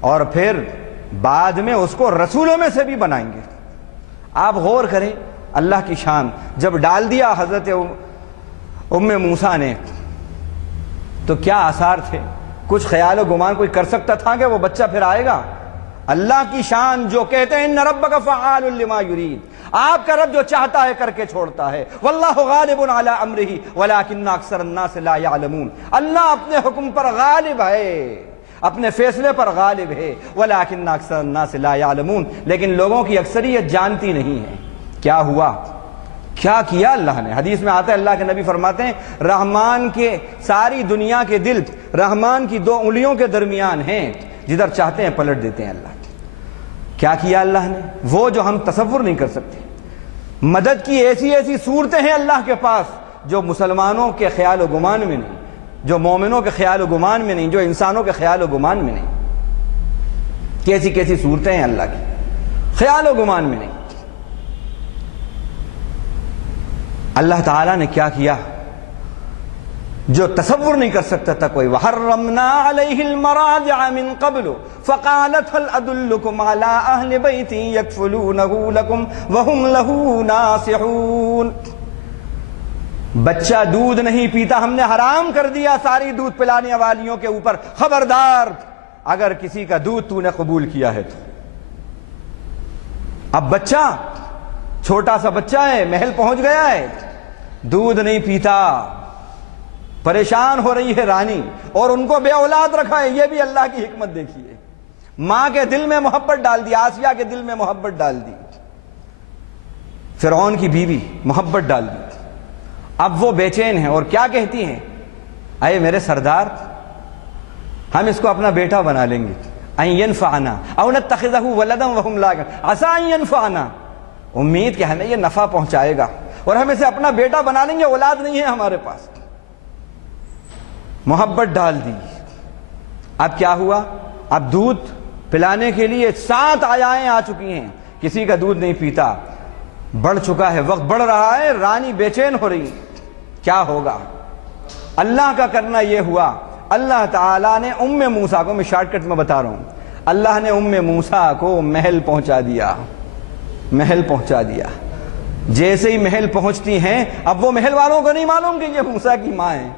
اور پھر بعد میں اس کو رسولوں میں سے بھی بنائیں گے۔ آپ غور کریں اللہ کی شان، جب ڈال دیا حضرت ام موسیٰ نے تو کیا آثار تھے؟ کچھ خیال و گمان کوئی کر سکتا تھا کہ وہ بچہ پھر آئے گا؟ اللہ کی شان جو کہتے ہیں ان ربک فعال لما یرید، آپ کا رب جو چاہتا ہے کر کے چھوڑتا ہے۔ واللہ غالب علی امرہ ولکن اکثر الناس لا یعلمون، اللہ اپنے حکم پر غالب ہے، اپنے فیصلے پر غالب ہے، ولکن اکثر الناس لا یعلمون، لیکن لوگوں کی اکثریت جانتی نہیں ہے۔ کیا ہوا، کیا کیا اللہ نے؟ حدیث میں آتا ہے اللہ کے نبی فرماتے ہیں رحمان کے ساری دنیا کے دل رحمان کی دو انگلیوں کے درمیان ہیں، جدھر چاہتے ہیں پلٹ دیتے ہیں اللہ۔ کیا کیا اللہ نے؟ وہ جو ہم تصور نہیں کر سکتے۔ مدد کی ایسی ایسی صورتیں ہیں اللہ کے پاس جو مسلمانوں کے خیال و گمان میں نہیں، جو مومنوں کے خیال و گمان میں نہیں، جو انسانوں کے خیال و گمان میں نہیں۔ کیسی کیسی صورتیں ہیں اللہ کی، خیال و گمان میں نہیں۔ اللہ تعالیٰ نے کیا کیا جو تصور نہیں کر سکتا تھا کوئی۔ وَحَرَّمْنَا عَلَيْهِ الْمَرَاضِعَ مِن قَبْلُ فَقَالَتْ هَلْ أَدُلُّكُمْ عَلَىٰ أَهْلِ بَيْتٍ يَكْفُلُونَهُ لَكُمْ وَهُمْ لَهُ نَاصِحُونَ۔ بچہ دودھ نہیں پیتا، ہم نے حرام کر دیا ساری دودھ پلانے والیوں کے اوپر، خبردار اگر کسی کا دودھ تو نے قبول کیا ہے تو۔ اب بچہ چھوٹا سا بچہ ہے، محل پہنچ گیا ہے، دودھ نہیں پیتا، پریشان ہو رہی ہے رانی، اور ان کو بے اولاد رکھا ہے۔ یہ بھی اللہ کی حکمت دیکھیے، ماں کے دل میں محبت ڈال دی، آسیہ کے دل میں محبت ڈال دی، فرعون کی بیوی محبت ڈال دی۔ اب وہ بے چین ہیں اور کیا کہتی ہیں، اے میرے سردار ہم اس کو اپنا بیٹا بنا لیں گے، ان ينفعنا او نتخذه ولدا وهم لا عسى ان ينفعنا، امید کہ ہمیں یہ نفع پہنچائے گا اور ہم اسے اپنا بیٹا بنا لیں گے، اولاد نہیں ہے ہمارے پاس۔ محبت ڈال دی۔ اب کیا ہوا، اب دودھ پلانے کے لیے 7 آیائیں آ چکی ہیں، کسی کا دودھ نہیں پیتا، بڑھ چکا ہے، وقت بڑھ رہا ہے، رانی بے چین ہو رہی، کیا ہوگا؟ اللہ کا کرنا یہ ہوا، اللہ تعالیٰ نے ام موسیٰ کو، میں شارٹ کٹ میں بتا رہا ہوں، اللہ نے ام موسیٰ کو محل پہنچا دیا، محل پہنچا دیا۔ جیسے ہی محل پہنچتی ہیں، اب وہ محل والوں کو نہیں معلوم کہ یہ موسیٰ کی ماں ہے،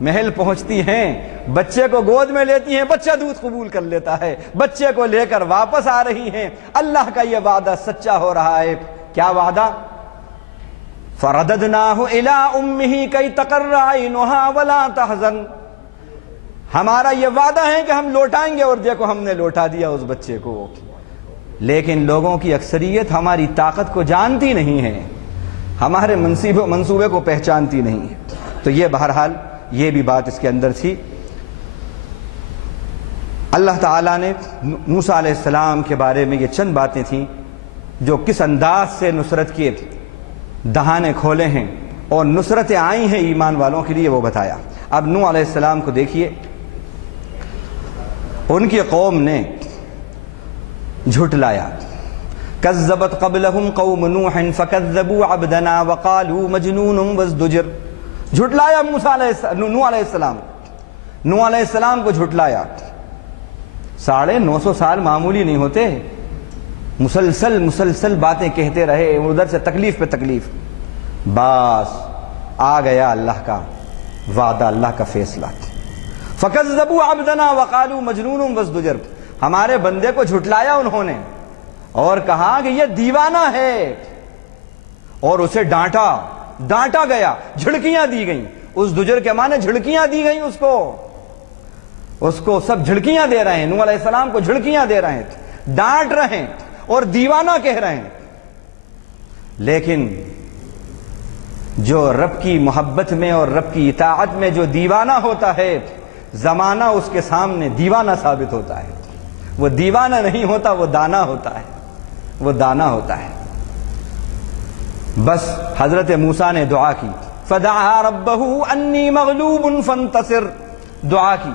محل پہنچتی ہیں، بچے کو گود میں لیتی ہیں، بچہ دودھ قبول کر لیتا ہے، بچے کو لے کر واپس آ رہی ہیں۔ اللہ کا یہ وعدہ سچا ہو رہا ہے۔ کیا وعدہ؟ فَرَدَدْنَاهُ إِلَىٰ أُمِّهِ كَيْ تَقَرَّ عَيْنُهَا وَلَا تَحْزَنْ، ہمارا یہ وعدہ ہے کہ ہم لوٹائیں گے، اور دیکھو ہم نے لوٹا دیا اس بچے کو۔ لیکن لوگوں کی اکثریت ہماری طاقت کو جانتی نہیں ہے، ہمارے منصوبے کو پہچانتی نہیں ہے۔ تو یہ بہرحال یہ بھی بات اس کے اندر تھی۔ اللہ تعالیٰ نے موسیٰ علیہ السلام کے بارے میں یہ چند باتیں تھیں جو کس انداز سے نصرت کے دہانے کھولے ہیں اور نصرتیں آئی ہیں ایمان والوں کے لیے، وہ بتایا۔ اب نوح علیہ السلام کو دیکھیے، ان کی قوم نے جھٹلایا۔ کذبت قبلہم قوم نوح فکذبوا عبدنا وقالوا مجنون وازدجر، جھٹلایا نوح علیہ السلام، نوح علیہ السلام کو جھٹلایا۔ 950 سال معمولی نہیں ہوتے، مسلسل باتیں کہتے رہے، ادھر سے تکلیف پہ تکلیف. بس آ گیا اللہ کا وعدہ، اللہ کا فیصلہ. فَكَذَّبُوا عَبْدَنَا وَقَالُوا مَجْنُونٌ وَازْدُجِرَ، ہمارے بندے کو جھٹلایا انہوں نے اور کہا کہ یہ دیوانہ ہے، اور اسے ڈانٹا گیا، جھڑکیاں دی گئیں. اس دجر کے معنی جھڑکیاں دی گئیں اس کو سب جھڑکیاں دے رہے ہیں. نوح علیہ السلام کو جھڑکیاں دے رہے ہیں، ڈانٹ رہے ہیں اور دیوانہ کہہ رہے ہیں. لیکن جو رب کی محبت میں اور رب کی اطاعت میں جو دیوانہ ہوتا ہے، زمانہ اس کے سامنے دیوانہ ثابت ہوتا ہے. وہ دیوانہ نہیں ہوتا، وہ دانا ہوتا ہے. بس حضرت موسیٰ نے دعا کی، فدعا ربہ انی مغلوب فانتصر، دعا کی،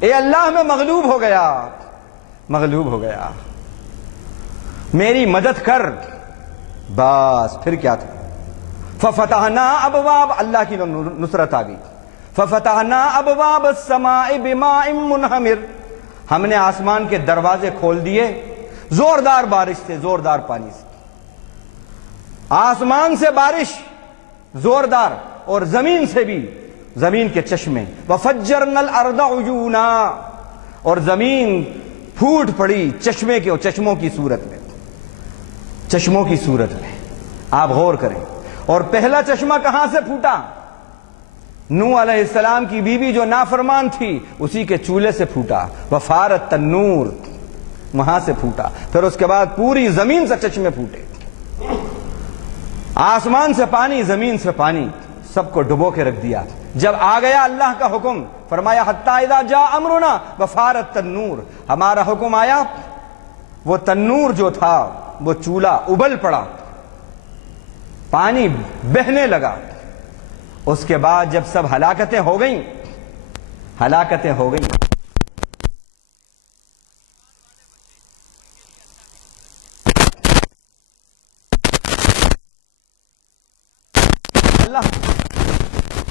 اے اللہ میں مغلوب ہو گیا، میری مدد کر. بس پھر کیا تھا؟ ففتحنا ابواب، اللہ کی نصرت آ گئی. ففتحنا ابواب السماء بماء منہمر، ہم نے آسمان کے دروازے کھول دیے زوردار بارش سے، زوردار پانی سے. آسمان سے بارش زوردار اور زمین سے بھی، زمین کے چشمے. وفجرنا الارض عیونا، اور زمین پھوٹ پڑی چشموں کی صورت میں. آپ غور کریں. اور پہلا چشمہ کہاں سے پھوٹا؟ نوح علیہ السلام کی بیوی جو نافرمان تھی اسی کے چولہے سے پھوٹا. وفارت تنور، وہاں سے پھوٹا. پھر اس کے بعد پوری زمین سے چشمے پھوٹے. آسمان سے پانی، زمین سے پانی، سب کو ڈبو کے رکھ دیا. جب آ گیا اللہ کا حکم، فرمایا حتی اذا جاء امرنا وفارت تنور، ہمارا حکم آیا، وہ تنور جو تھا، وہ چولہا ابل پڑا، پانی بہنے لگا. اس کے بعد جب سب ہلاکتیں ہو گئیں، اللہ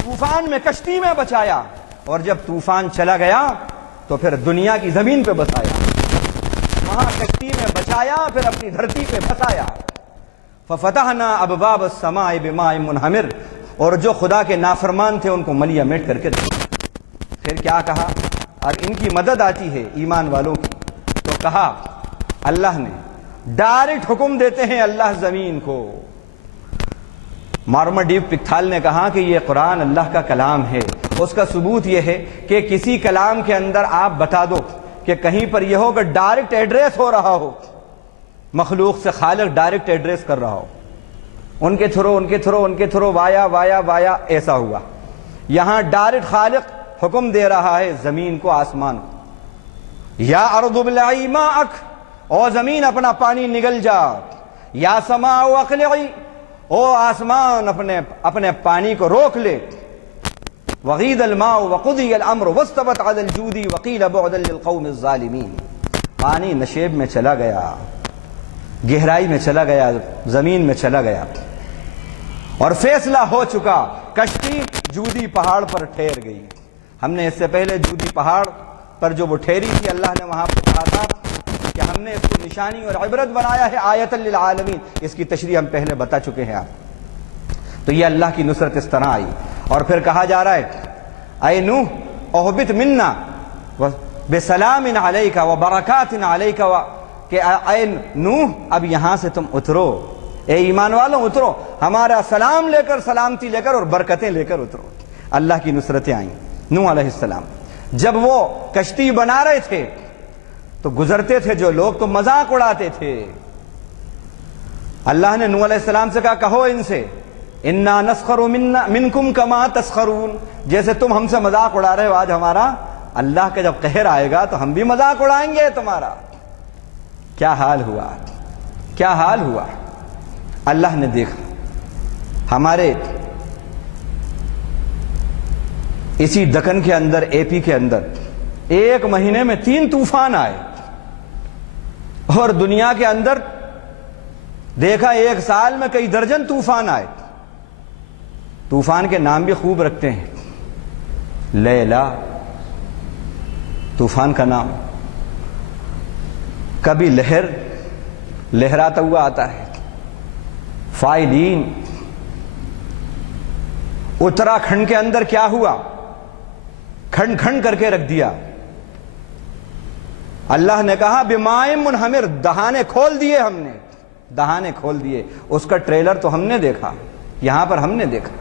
طوفان میں کشتی میں بچایا، اور جب طوفان چلا گیا تو پھر دنیا کی زمین پہ بسایا، وہاں کشتی میں بچایا، پھر اپنی دھرتی پہ بسایا. ففتحنا ابواب السماء بماء منہمر، اور جو خدا کے نافرمان تھے ان کو ملیا میٹ کر کے دیا. پھر کیا کہا؟ اور ان کی مدد آتی ہے ایمان والوں کی. تو کہا اللہ نے ڈائریکٹ حکم دیتے ہیں اللہ زمین کو. مارمڈیو پکتھال نے کہا کہ یہ قرآن اللہ کا کلام ہے. اس کا ثبوت یہ ہے کہ کسی کلام کے اندر آپ بتا دو کہ کہیں پر یہ ہو کہ ڈائریکٹ ایڈریس ہو رہا ہو، مخلوق سے خالق ڈائریکٹ ایڈریس کر رہا ہو، ان کے تھرو وایا ایسا ہوا. یہاں ڈائریکٹ خالق حکم دے رہا ہے زمین کو، آسمان کو، یا ارض ابلعی ماءک، او زمین اپنا پانی نگل جا، یا سماء اقلعی، او آسمان اپنے پانی کو روک لے. وغید الماء وقضی الامر واستوت علی الجود وقیل بعدا للقوم الظالمین. پانی نشیب میں چلا گیا، گہرائی میں چلا گیا، زمین میں چلا گیا، اور فیصلہ ہو چکا. کشتی جودی پہاڑ پر ٹھہر گئی. ہم نے اس سے پہلے جودی پہاڑ پر جو وہ ٹھہری تھی، اللہ نے وہاں پہ کہا تھا کہ ہم نے اس کو نشانی اور عبرت بنایا ہے، آیۃ للعالمین. اس کی تشریح ہم پہلے بتا چکے ہیں آپ. تو یہ اللہ کی نصرت اس طرح آئی. اور پھر کہا جا رہا ہے اے نوح اہبط منا بسلام علیک وبرکات علیک، کہ اے نوح اب یہاں سے تم اترو، اے ایمان والوں اترو، ہمارا سلام لے کر، سلامتی لے کر اور برکتیں لے کر اترو. اللہ کی نصرتیں آئیں. نوح علیہ السلام جب وہ کشتی بنا رہے تھے تو گزرتے تھے جو لوگ تو مذاق اڑاتے تھے. اللہ نے نوح علیہ السلام سے کہا کہو ان سے انا نسخر منکم کما تسخرون، جیسے تم ہم سے مذاق اڑا رہے ہو آج ہمارا، اللہ کا جب قہر آئے گا تو ہم بھی مذاق اڑائیں گے تمہارا. کیا حال ہوا. اللہ نے دیکھا. ہمارے اسی دکن کے اندر، اے پی کے اندر، ایک مہینے میں 3 طوفان آئے، اور دنیا کے اندر دیکھا ایک سال میں کئی درجن طوفان آئے. طوفان کے نام بھی خوب رکھتے ہیں. لیلا طوفان کا نام، کبھی لہر، لہراتا ہوا آتا ہے۔ فائلین، اتراکھنڈ کے اندر کیا ہوا، کھنڈ کھنڈ کر کے رکھ دیا۔ اللہ نے کہا بمائے منہمر، دہانے کھول دیے، ہم نے دہانے کھول دیے۔ اس کا ٹریلر تو ہم نے دیکھا، یہاں پر ہم نے دیکھا۔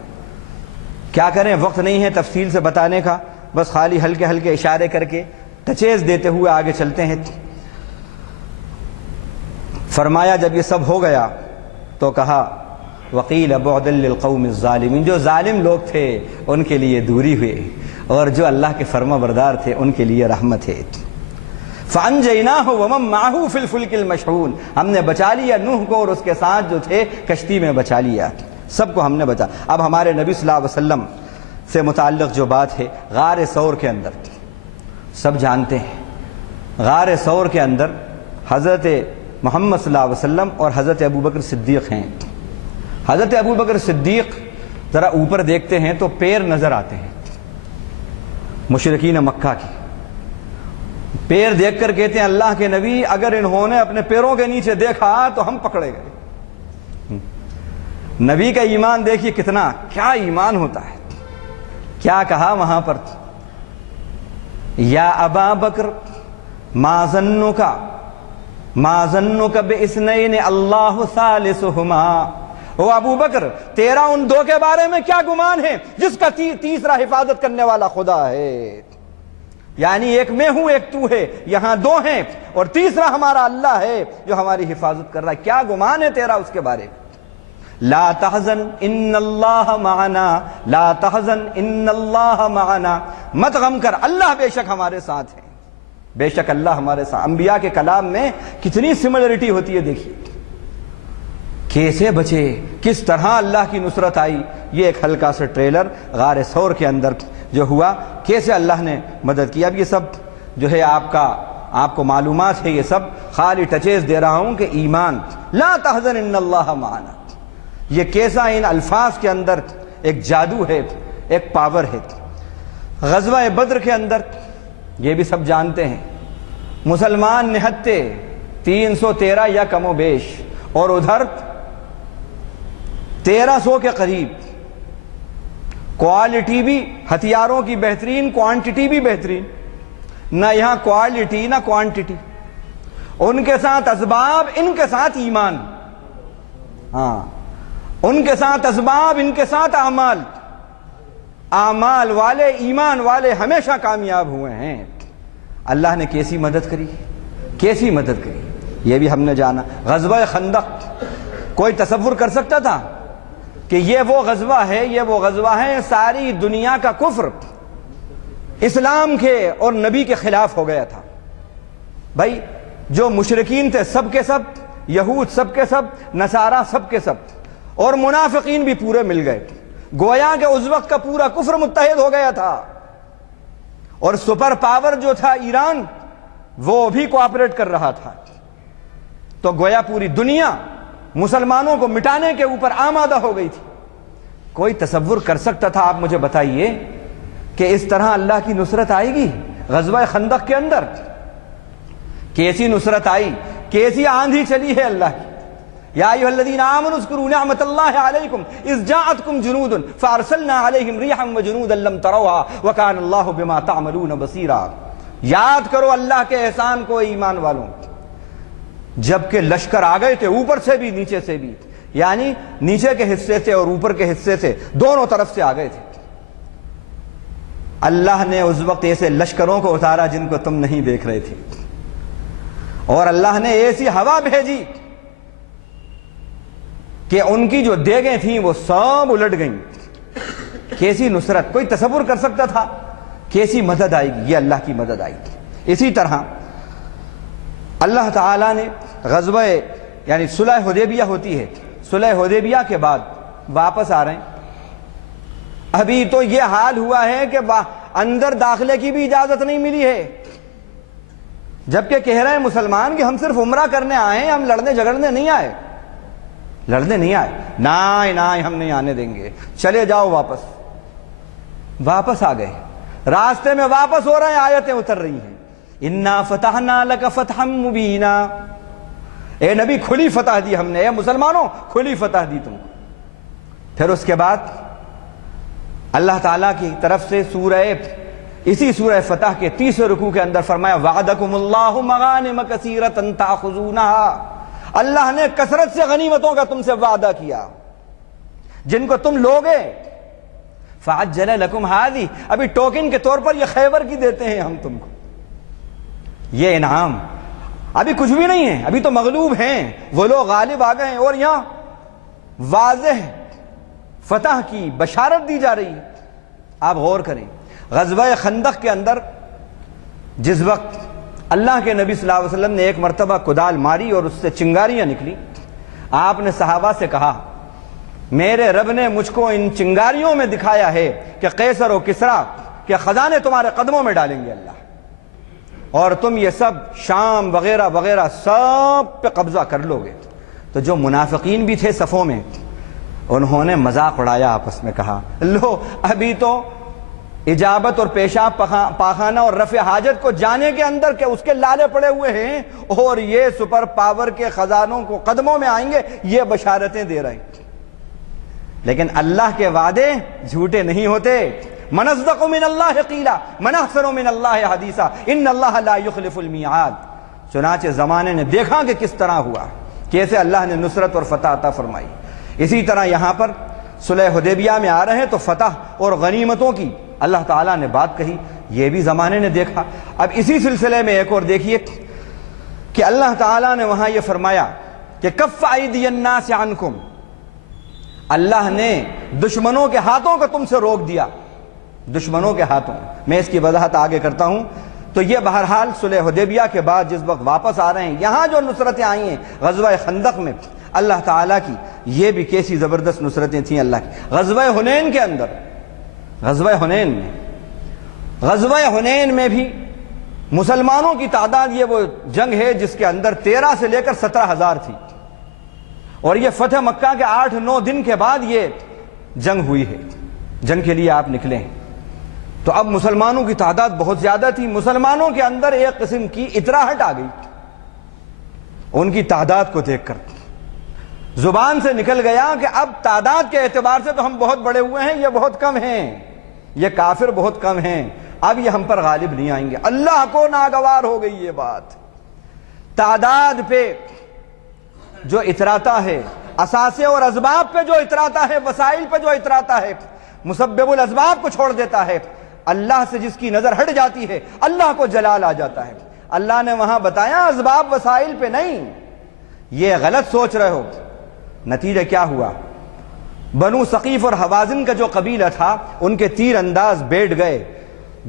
کیا کریں، وقت نہیں ہے تفصیل سے بتانے کا، بس خالی ہلکے ہلکے اشارے کر کے ٹچیز دیتے ہوئے آگے چلتے ہیں۔ فرمایا جب یہ سب ہو گیا تو کہا وقیل بعدا للقوم الظالمین، جو ظالم لوگ تھے ان کے لیے دوری ہوئے، اور جو اللہ کے فرما بردار تھے ان کے لیے رحمت ہے۔ فانجیناہ ومن معہ فی الفلک المشحون، ہم نے بچا لیا نوح کو اور اس کے ساتھ جو تھے کشتی میں بچا لیا، سب کو ہم نے بچا۔ اب ہمارے نبی صلی اللہ علیہ وسلم سے متعلق جو بات ہے، غار ثور کے اندر سب جانتے ہیں، غار ثور کے اندر حضرت محمد صلی اللہ علیہ وسلم اور حضرت ابوبکر صدیق ہیں۔ حضرت ابوبکر صدیق ذرا اوپر دیکھتے ہیں تو پیر نظر آتے ہیں مشرکین مکہ کی، پیر دیکھ کر کہتے ہیں اللہ کے نبی اگر انہوں نے اپنے پیروں کے نیچے دیکھا تو ہم پکڑے گئے۔ نبی کا ایمان دیکھیے کتنا، کیا ایمان ہوتا ہے۔ کیا کہا وہاں پر، یا ابا بکر ما ظنک باثنین اللہ ثالثہما، او ابو بکر تیرا ان دو کے بارے میں کیا گمان ہے جس کا تیسرا حفاظت کرنے والا خدا ہے۔ یعنی ایک میں ہوں ایک تو ہے، یہاں دو ہیں اور تیسرا ہمارا اللہ ہے جو ہماری حفاظت کر رہا ہے، کیا گمان ہے تیرا اس کے بارے میں۔ لا تحزن ان اللہ معنا، لا تحزن ان اللہ معنا، مت غم کر، اللہ بے شک ہمارے ساتھ ہے، بے شک اللہ ہمارے ساتھ۔ انبیاء کے کلام میں کتنی سملرٹی ہوتی ہے، دیکھیے کیسے بچے، کس طرح اللہ کی نصرت آئی۔ یہ ایک ہلکا سا ٹریلر غار ثور کے اندر جو ہوا، کیسے اللہ نے مدد کی۔ اب یہ سب جو ہے آپ کو معلومات ہے، یہ سب خالی ٹچیز دے رہا ہوں کہ ایمان، لا تحزن ان اللہ معنا، یہ کیسا ان الفاظ کے اندر ایک جادو ہے، ایک پاور ہے۔ غزوہ بدر کے اندر یہ بھی سب جانتے ہیں، مسلمان نہتے 313 یا کم و بیش، اور ادھر 1300 کے قریب، کوالٹی بھی ہتھیاروں کی بہترین، کوانٹٹی بھی بہترین، نہ یہاں کوالٹی نہ کوانٹٹی، ان کے ساتھ اسباب، ان کے ساتھ ایمان، ہاں ان کے ساتھ اسباب، ان کے ساتھ اعمال، اعمال والے، ایمان والے ہمیشہ کامیاب ہوئے ہیں۔ اللہ نے کیسی مدد کری، کیسی مدد کری، یہ بھی ہم نے جانا۔ غزوہ خندق، کوئی تصور کر سکتا تھا کہ یہ وہ غزوہ ہے، یہ وہ غزوہ ہے، ساری دنیا کا کفر اسلام کے اور نبی کے خلاف ہو گیا تھا۔ بھائی جو مشرکین تھے سب کے سب، یہود سب کے سب، نصارہ سب کے سب، اور منافقین بھی پورے مل گئے، گویا کہ اس وقت کا پورا کفر متحد ہو گیا تھا، اور سپر پاور جو تھا ایران وہ بھی کوآپریٹ کر رہا تھا۔ تو گویا پوری دنیا مسلمانوں کو مٹانے کے اوپر آمادہ ہو گئی تھی۔ کوئی تصور کر سکتا تھا، آپ مجھے بتائیے، کہ اس طرح اللہ کی نصرت آئے گی؟ غزوہ خندق کے اندر کیسی نصرت آئی، کیسی آندھی چلی ہے اللہ کی۔ یا ایھا الذین آمنوا اذکروا نعمت اللہ علیکم اذ جاءتکم جنود فارسلنا علیہم ریحا وجنودا لم تروها وکان اللہ بما تعملون بصیرا۔ یاد کرو اللہ کے احسان کو ایمان والوں، جبکہ لشکر آ گئے تھے اوپر سے بھی نیچے سے بھی، یعنی نیچے کے حصے سے اور اوپر کے حصے سے، دونوں طرف سے آ گئے تھے۔ اللہ نے اس وقت ایسے لشکروں کو اتارا جن کو تم نہیں دیکھ رہے تھے، اور اللہ نے ایسی ہوا بھیجی کہ ان کی جو دیگیں تھیں وہ سب الٹ گئیں۔ کیسی نصرت، کوئی تصور کر سکتا تھا کیسی مدد آئے گی؟ یہ اللہ کی مدد آئی گی۔ اسی طرح اللہ تعالیٰ نے غزوہ، یعنی صلح حدیبیہ ہوتی ہے، صلح حدیبیہ کے بعد واپس آ رہے ہیں، ابھی تو یہ حال ہوا ہے کہ اندر داخلے کی بھی اجازت نہیں ملی ہے، جبکہ کہہ رہے ہیں مسلمان کہ ہم صرف عمرہ کرنے آئے ہیں، ہم لڑنے جھگڑنے نہیں آئے، لڑنے نہیں آئے، نہ ہم نہیں آنے دیں گے، چلے جاؤ واپس۔ واپس آ گئے، راستے میں واپس ہو رہے ہیں، آیتیں اتر رہی ہیں، انا فتحنا لک فتحا مبینا، اے نبی کھلی فتح دی ہم نے، اے مسلمانوں کھلی فتح دی تم کو۔ پھر اس کے بعد اللہ تعالیٰ کی طرف سے اسی سورہ فتح کے 30 رکوع کے اندر فرمایا وعدکم اللہ مغانم کثیرۃ تاخذونہا، اللہ نے کثرت سے غنیمتوں کا تم سے وعدہ کیا جن کو تم لوگے۔ فعجل لکم ہذی، ابھی ٹوکن کے طور پر یہ خیبر کی دیتے ہیں ہم تم کو، یہ انعام ابھی کچھ بھی نہیں ہے، ابھی تو مغلوب ہیں، وہ لوگ غالب آ گئے ہیں، اور یہاں واضح فتح کی بشارت دی جا رہی ہے۔ آپ غور کریں، غزوہ خندق کے اندر جس وقت اللہ کے نبی صلی اللہ علیہ وسلم نے ایک مرتبہ کدال ماری اور اس سے چنگاریاں نکلی، آپ نے صحابہ سے کہا میرے رب نے مجھ کو ان چنگاریوں میں دکھایا ہے کہ قیصر و کسریٰ کے خزانے تمہارے قدموں میں ڈالیں گے اللہ، اور تم یہ سب شام وغیرہ وغیرہ سب پہ قبضہ کر لو گے۔ تو جو منافقین بھی تھے صفوں میں، انہوں نے مذاق اڑایا، آپس میں کہا لو ابھی تو اجابت اور پیشاب پاخانہ اور رفع حاجت کو جانے کے اندر کہ اس کے لالے پڑے ہوئے ہیں، اور یہ سپر پاور کے خزانوں کو قدموں میں آئیں گے، یہ بشارتیں دے رہے ہیں۔ لیکن اللہ کے وعدے جھوٹے نہیں ہوتے۔ من اصدق من اللہ قیلا من احسن من اللہ حدیثا ان اللہ لا یخلف المیعاد۔ چنانچہ زمانے نے دیکھا کہ کس طرح ہوا، کیسے اللہ نے نصرت اور فتح عطا فرمائی۔ اسی طرح یہاں پر صلح حدیبیہ میں آ رہے ہیں تو فتح اور غنیمتوں کی اللہ تعالیٰ نے بات کہی، یہ بھی زمانے نے دیکھا۔ اب اسی سلسلے میں ایک اور دیکھیے کہ اللہ تعالیٰ نے وہاں یہ فرمایا کہ کف ایدی الناس عنکم، اللہ نے دشمنوں کے ہاتھوں کو تم سے روک دیا، دشمنوں کے ہاتھوں۔ میں اس کی وضاحت آگے کرتا ہوں۔ تو یہ بہرحال صلح حدیبیہ کے بعد جس وقت واپس آ رہے ہیں، یہاں جو نصرتیں آئی ہیں غزوہ خندق میں اللہ تعالیٰ کی، یہ بھی کیسی زبردست نصرتیں تھیں اللہ کی۔ غزوہ حنین کے اندر، غزوہ حنین میں بھی مسلمانوں کی تعداد، یہ وہ جنگ ہے جس کے اندر 13 سے لے کر 17,000 تھی، اور یہ فتح مکہ کے 8-9 دن کے بعد یہ جنگ ہوئی ہے، جنگ کے لیے آپ نکلے ہیں۔ تو اب مسلمانوں کی تعداد بہت زیادہ تھی، مسلمانوں کے اندر ایک قسم کی اطراحٹ آ گئی، ان کی تعداد کو دیکھ کر زبان سے نکل گیا کہ اب تعداد کے اعتبار سے تو ہم بہت بڑے ہوئے ہیں، یہ بہت کم ہیں، یہ کافر بہت کم ہیں، اب یہ ہم پر غالب نہیں آئیں گے۔ اللہ کو ناگوار ہو گئی یہ بات۔ تعداد پہ جو اتراتا ہے، اثاثے اور اسباب پہ جو اتراتا ہے، وسائل پہ جو اتراتا ہے، مسبب الاسباب کو چھوڑ دیتا ہے، اللہ سے جس کی نظر ہٹ جاتی ہے اللہ کو جلال آ جاتا ہے۔ اللہ نے وہاں بتایا اسباب وسائل پہ نہیں، یہ غلط سوچ رہے ہو۔ نتیجہ کیا ہوا؟ بنو ثقیف اور حوازن کا جو قبیلہ تھا، ان کے تیر انداز بیٹھ گئے،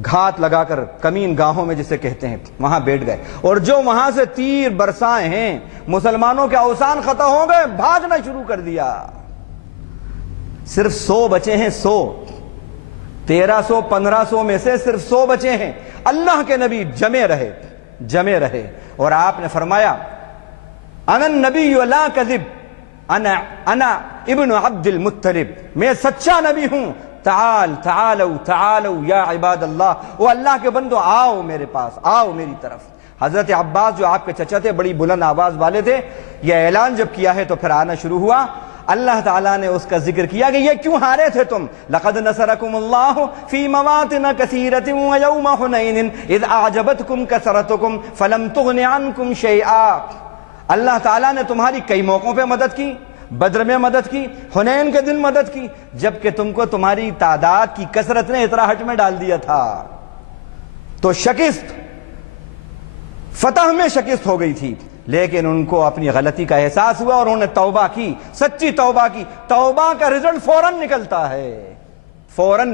گھات لگا کر کمین گاہوں میں جسے کہتے ہیں، وہاں بیٹھ گئے، اور جو وہاں سے تیر برسائے ہیں مسلمانوں کے اوسان ختم ہو گئے، بھاگنا شروع کر دیا۔ صرف 100 بچے ہیں، 100، 1300 1500 میں سے صرف 100 بچے ہیں۔ اللہ کے نبی جمے رہے، اور آپ نے فرمایا انا النبی لا کذب، انا ابن عبد المطلب، میں سچا نبی ہوں۔ تعالوا یا عباد اللہ، وہ اللہ کے بندو آؤ میرے پاس، آؤ میری طرف۔ حضرت عباس جو آپ کے چچا تھے، بڑی بلند آواز والے تھے، یہ اعلان جب کیا ہے تو پھر آنا شروع ہوا۔ اللہ تعالیٰ نے اس کا ذکر کیا کہ یہ کیوں ہارے تھے تم؟ لقد نصرکم اللہ فی مواطن کثیرۃ ویوم حنین اذ اعجبتکم کثرتکم فلم تغن عنکم شیئا۔ اللہ تعالیٰ نے تمہاری کئی موقعوں پہ مدد کی، بدر میں مدد کی، حنین کے دن مدد کی، جبکہ تم کو تمہاری تعداد کی کثرت نے اطراحٹ میں ڈال دیا تھا۔ تو شکست، فتح میں شکست ہو گئی تھی، لیکن ان کو اپنی غلطی کا احساس ہوا اور انہوں نے توبہ کی، سچی توبہ کی۔ توبہ کا رزلٹ فوراً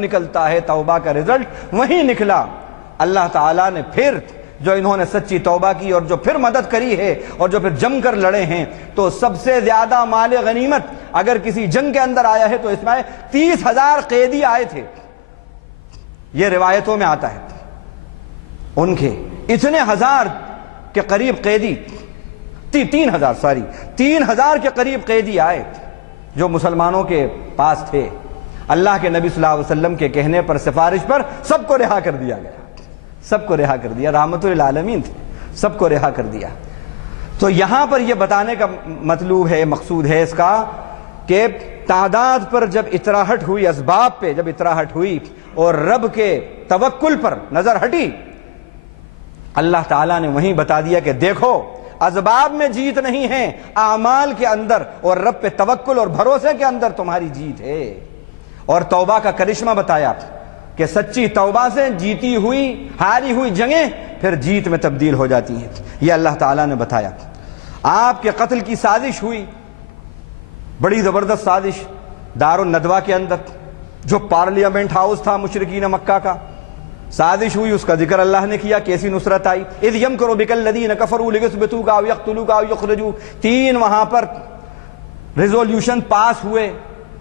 نکلتا ہے، توبہ کا رزلٹ وہیں نکلا۔ اللہ تعالیٰ نے پھر جو انہوں نے سچی توبہ کی اور جو پھر مدد کری ہے اور جو پھر جم کر لڑے ہیں، تو سب سے زیادہ مال غنیمت اگر کسی جنگ کے اندر آیا ہے تو اس میں 30,000 قیدی آئے تھے، یہ روایتوں میں آتا ہے۔ ان کے اتنے ہزار کے قریب قیدی، 3,000 کے قریب قیدی آئے جو مسلمانوں کے پاس تھے۔ اللہ کے نبی صلی اللہ علیہ وسلم کے کہنے پر، سفارش پر سب کو رہا کر دیا گیا، سب کو رحمت للعالمین تھے، سب کو رہا کر دیا۔ تو یہاں پر یہ بتانے کا مطلوب ہے، مقصود ہے اس کا کہ تعداد پر جب اطراحٹ ہوئی، اسباب پہ جب اطراحٹ ہوئی اور رب کے توکل پر نظر ہٹی، اللہ تعالیٰ نے وہیں بتا دیا کہ دیکھو اسباب میں جیت نہیں ہے، اعمال کے اندر اور رب پہ توکل اور بھروسے کے اندر تمہاری جیت ہے۔ اور توبہ کا کرشمہ بتایا کہ سچی توبہ سے جیتی ہوئی ہاری ہوئی جنگیں پھر جیت میں تبدیل ہو جاتی ہیں، یہ اللہ تعالیٰ نے بتایا۔ آپ کے قتل کی سازش ہوئی، بڑی زبردست سازش دار الندوہ کے اندر، جو پارلیمنٹ ہاؤس تھا مشرکین مکہ کا، سازش ہوئی، اس کا ذکر اللہ نے کیا، کیسی نصرت آئی۔ اذ یمکر بک الذین کفروا لیثبتوک او یقتلوک او یخرجوک، 3 وہاں پر ریزولوشن پاس ہوئے،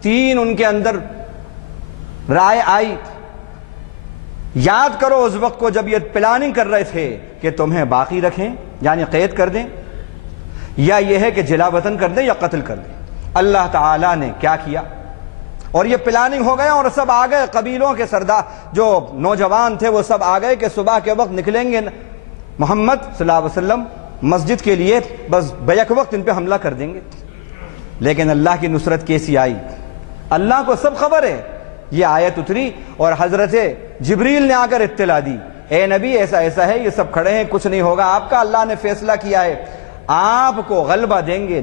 3 ان کے اندر رائے آئی۔ یاد کرو اس وقت کو جب یہ پلاننگ کر رہے تھے کہ تمہیں باقی رکھیں یعنی قید کر دیں، یا یہ ہے کہ جلا وطن کر دیں یا قتل کر دیں۔ اللہ تعالیٰ نے کیا کیا، اور یہ پلاننگ ہو گیا اور سب آ گئے، قبیلوں کے سردار جو نوجوان تھے وہ سب آ گئے کہ صبح کے وقت نکلیں گے محمد صلی اللہ علیہ وسلم مسجد کے لیے، بس بیک وقت ان پہ حملہ کر دیں گے۔ لیکن اللہ کی نصرت کیسی آئی، اللہ کو سب خبر ہے۔ یہ آیت اتری اور حضرت جبریل نے آ کر اطلاع دی، اے نبی ایسا ایسا ہے، یہ سب کھڑے ہیں، کچھ نہیں ہوگا آپ کا، اللہ نے فیصلہ کیا ہے، آپ کو غلبہ دیں گے،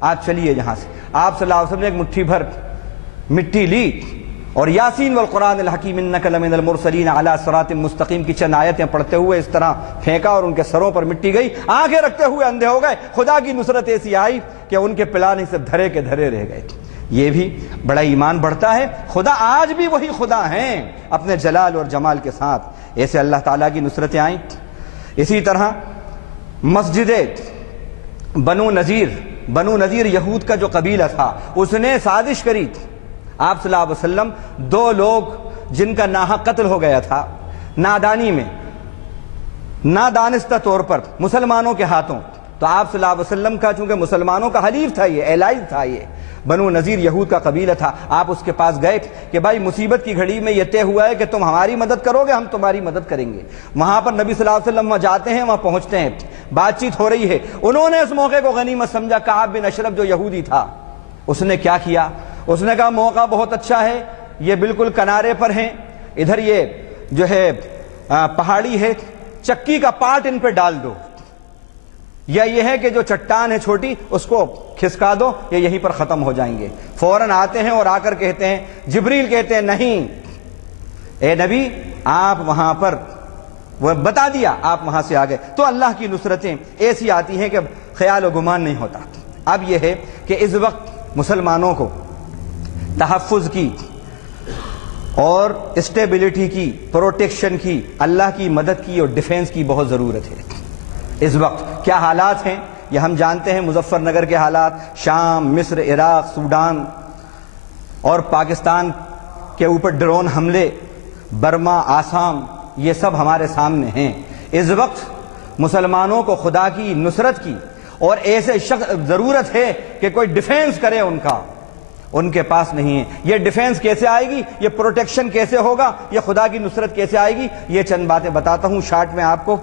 آج چلیے یہاں سے۔ آپ صلی اللہ علیہ وسلم نے ایک مٹھی بھر مٹی لی اور یاسین والقرآن الحکیم انک لمن المرسلین علی صراط مستقیم کی چند آیتیں پڑھتے ہوئے اس طرح پھینکا اور ان کے سروں پر مٹی گئی، آنکھیں رکھتے ہوئے اندھے ہو گئے۔ خدا کی نصرت ایسی آئی کہ ان کے پلان سے دھرے کے دھرے رہ گئے۔ یہ بھی بڑا ایمان بڑھتا ہے، خدا آج بھی وہی خدا ہیں اپنے جلال اور جمال کے ساتھ۔ ایسے اللہ تعالیٰ کی نصرتیں آئیں۔ اسی طرح مسجد بنو نذیر یہود کا جو قبیلہ تھا، اس نے سازش کری، آپ صلی اللہ علیہ وسلم 2 لوگ جن کا ناحق قتل ہو گیا تھا نادانی میں، نادانستہ طور پر مسلمانوں کے ہاتھوں، تو آپ صلی اللہ علیہ وسلم کا چونکہ مسلمانوں کا حلیف تھا، یہ الائز تھا، یہ بنو نذیر یہود کا قبیلہ تھا، آپ اس کے پاس گئے کہ بھائی مصیبت کی گھڑی میں یہ طے ہوا ہے کہ تم ہماری مدد کرو گے، ہم تمہاری مدد کریں گے۔ وہاں پر نبی صلی اللہ علیہ وسلم وہاں جاتے ہیں، وہاں پہنچتے ہیں، بات چیت ہو رہی ہے۔ انہوں نے اس موقع کو غنیمت سمجھا۔ کعب بن اشرف جو یہودی تھا، اس نے کیا کیا، اس نے کہا موقع بہت اچھا ہے، یہ بالکل کنارے پر ہیں، ادھر یہ جو ہے پہاڑی ہے، چکی کا پارٹ ان پہ ڈال دو، یا یہ ہے کہ جو چٹان ہے چھوٹی اس کو کھسکا دو، یہ یہیں پر ختم ہو جائیں گے۔ فوراً آتے ہیں اور آ کر کہتے ہیں، جبریل کہتے ہیں نہیں اے نبی آپ وہاں پر، وہ بتا دیا، آپ وہاں سے آ گئے۔ تو اللہ کی نصرتیں ایسی آتی ہیں کہ خیال و گمان نہیں ہوتا۔ اب یہ ہے کہ اس وقت مسلمانوں کو تحفظ کی اور اسٹیبلٹی کی، پروٹیکشن کی، اللہ کی مدد کی اور ڈیفینس کی بہت ضرورت ہے۔ اس وقت کیا حالات ہیں یہ ہم جانتے ہیں، مظفر نگر کے حالات، شام، مصر، عراق، سوڈان اور پاکستان کے اوپر ڈرون حملے، برما، آسام، یہ سب ہمارے سامنے ہیں۔ اس وقت مسلمانوں کو خدا کی نصرت کی اور ایسے شخص ضرورت ہے کہ کوئی ڈیفینس کرے ان کا، ان کے پاس نہیں ہے۔ یہ ڈیفینس کیسے آئے گی، یہ پروٹیکشن کیسے ہوگا، یہ خدا کی نصرت کیسے آئے گی، یہ چند باتیں بتاتا ہوں شارٹ میں آپ کو۔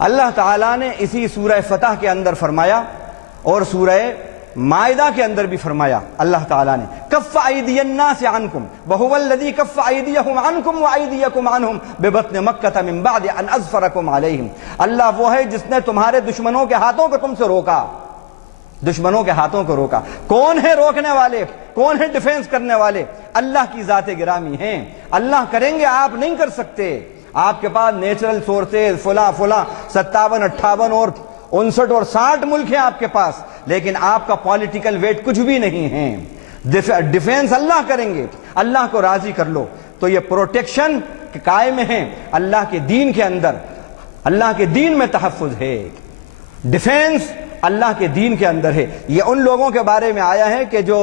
اللہ تعالیٰ نے اسی سورہ فتح کے اندر فرمایا اور سورہ مائدہ کے اندر بھی فرمایا، اللہ تعالیٰ نے کف ایدی الناس عنکم وہو الذی کف ایدیہم عنکم وایدیکم عنہم ببطن مکہ من بعد ان اظفرکم علیہم۔ اللہ وہ ہے جس نے تمہارے دشمنوں کے ہاتھوں کو تم سے روکا، دشمنوں کے ہاتھوں کو روکا۔ کون ہے روکنے والے، کون ہے ڈیفینس کرنے والے؟ اللہ کی ذات گرامی ہیں، اللہ کریں گے، آپ نہیں کر سکتے۔ آپ کے پاس نیچرل سورسز فلاں 57 58 اور 59 اور 60 ملک ہیں آپ کے پاس، لیکن آپ کا پولیٹیکل ویٹ کچھ بھی نہیں ہے۔ ڈیفینس اللہ کریں گے، اللہ کو راضی کر لو۔ تو یہ پروٹیکشن قائم ہے اللہ کے دین کے اندر، اللہ کے دین میں تحفظ ہے، ڈیفینس اللہ کے دین کے اندر ہے۔ یہ ان لوگوں کے بارے میں آیا ہے کہ جو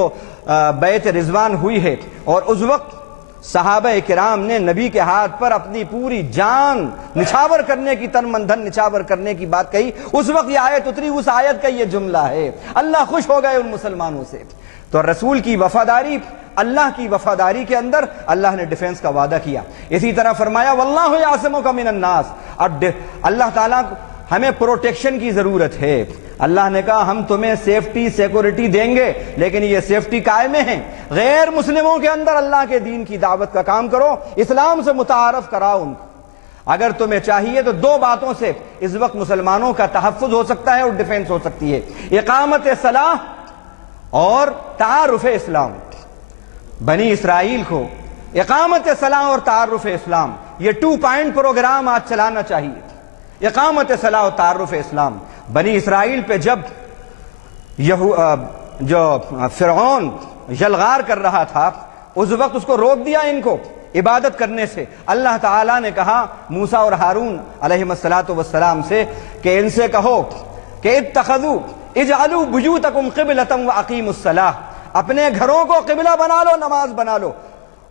بیعت رضوان ہوئی ہے اور اس وقت صحابہ کرام نے نبی کے ہاتھ پر اپنی پوری جان نچھاور کرنے کی، تن من دھن نچھاور کرنے کی بات کہی، اس وقت یہ آیت اتری، اس آیت کا یہ جملہ ہے، اللہ خوش ہو گئے ان مسلمانوں سے۔ تو رسول کی وفاداری، اللہ کی وفاداری کے اندر اللہ نے ڈیفینس کا وعدہ کیا۔ اسی طرح فرمایا واللہ یعصمک من الناس، اب اللہ تعالیٰ ہمیں پروٹیکشن کی ضرورت ہے۔ اللہ نے کہا ہم تمہیں سیفٹی سیکورٹی دیں گے، لیکن یہ سیفٹی قائمیں ہیں۔ غیر مسلموں کے اندر اللہ کے دین کی دعوت کا کام کرو، اسلام سے متعارف کراؤ ان کو۔ اگر تمہیں چاہیے تو دو باتوں سے اس وقت مسلمانوں کا تحفظ ہو سکتا ہے اور ڈیفنس ہو سکتی ہے، اقامت صلاح اور تعارف اسلام۔ بنی اسرائیل کو اقامت صلاح اور تعارف اسلام، یہ 2 پوائنٹ پروگرام آج چلانا چاہیے۔ اقامت صلاح اور تعارف اسلام۔ بنی اسرائیل پہ جب جو فرعون یلغار کر رہا تھا، اس وقت اس کو روک دیا ان کو عبادت کرنے سے۔ اللہ تعالیٰ نے کہا موسیٰ اور ہارون علیہ السلام سے کہ ان سے کہو کہ اتخذوا اجعلوا بیوتکم قبلۃ واقیموا الصلاۃ، اپنے گھروں کو قبلہ بنا لو، نماز بنا لو،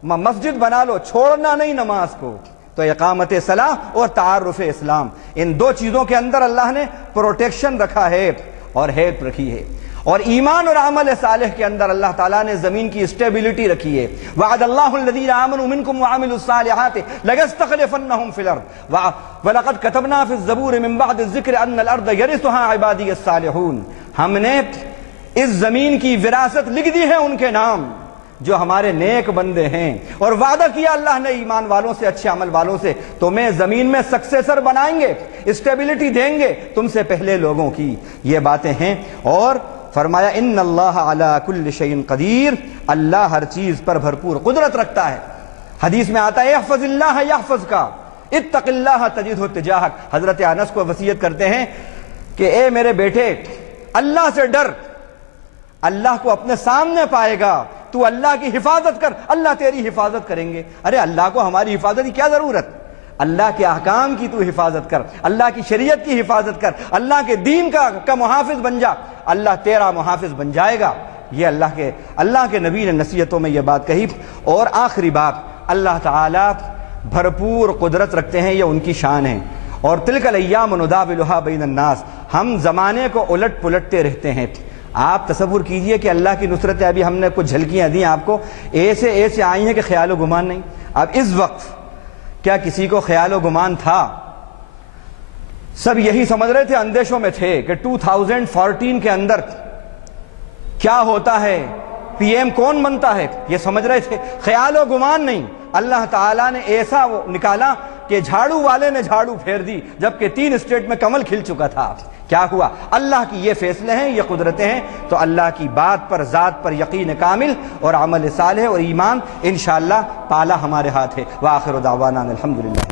مسجد بنا لو، چھوڑنا نہیں نماز کو۔ تو اقامت صلاح اور تعارف اسلام، ان دو چیزوں کے اندر اللہ نے پروٹیکشن رکھا ہے اور ہیلپ رکھی ہے۔ اور ایمان اور عمل صالح کے اندر اللہ تعالیٰ نے زمین کی اسٹیبلٹی رکھی ہے۔ وعد اللہ الذین آمنوا منکم وعملوا الصالحات لَيَسْتَخْلِفَنَّهُمْ فِي الْأَرْضِ وَلَقَدْ كَتَبْنَا فِي الزَّبُورِ مِن بَعْدِ الذِّكْرِ أَنَّ الْأَرْضَ يَرِثُهَا عِبَادِيَ الصَّالِحُونَ، ہم نے اس زمین کی وراثت لکھ دی ہے ان کے نام جو ہمارے نیک بندے ہیں، اور وعدہ کیا اللہ نے ایمان والوں سے، اچھے عمل والوں سے، تمہیں زمین میں سکسیسر بنائیں گے، اسٹیبلٹی دیں گے تم سے پہلے لوگوں کی۔ یہ باتیں ہیں، اور فرمایا ان اللہ علی کل شیء قدیر، اللہ ہر چیز پر بھرپور قدرت رکھتا ہے۔ حدیث میں آتا ہے احفظ اللہ یحفظک، اتق اللہ تجدہ تجاہک۔ حضرت انس کو وصیت کرتے ہیں کہ اے میرے بیٹے اللہ سے ڈر، اللہ کو اپنے سامنے پائے گا، تو اللہ کی حفاظت کر، اللہ تیری حفاظت کریں گے۔ ارے اللہ کو ہماری حفاظت کی کیا ضرورت؟ اللہ کے احکام کی تو حفاظت کر، اللہ کی شریعت کی حفاظت کر، اللہ کے دین کا محافظ بن جا، اللہ تیرا محافظ بن جائے گا۔ یہ اللہ کے نبی نے نصیحتوں میں یہ بات کہی۔ اور آخری بات، اللہ تعالیٰ بھرپور قدرت رکھتے ہیں، یہ ان کی شان ہے۔ اور تلک الایام نداولها بین الناس، ہم زمانے کو الٹ پلٹتے رہتے ہیں۔ آپ تصور کیجئے کہ اللہ کی نصرتیں ابھی ہم نے کچھ جھلکیاں دی آپ کو، ایسے آئی ہیں کہ خیال و گمان نہیں۔ اب اس وقت کیا کسی کو خیال و گمان تھا؟ سب یہی سمجھ رہے تھے، اندیشوں میں تھے کہ 2014 کے اندر کیا ہوتا ہے، پی ایم کون بنتا ہے، یہ سمجھ رہے تھے، خیال و گمان نہیں۔ اللہ تعالیٰ نے ایسا نکالا کہ جھاڑو والے نے جھاڑو پھیر دی، جبکہ 3 اسٹیٹ میں کمل کھل چکا تھا۔ کیا ہوا؟ اللہ کی یہ فیصلے ہیں، یہ قدرتیں ہیں۔ تو اللہ کی بات پر، ذات پر یقین کامل اور عمل صالح اور ایمان انشاءاللہ پالا ہمارے ہاتھ ہے۔ وآخر دعوانا الحمدللہ۔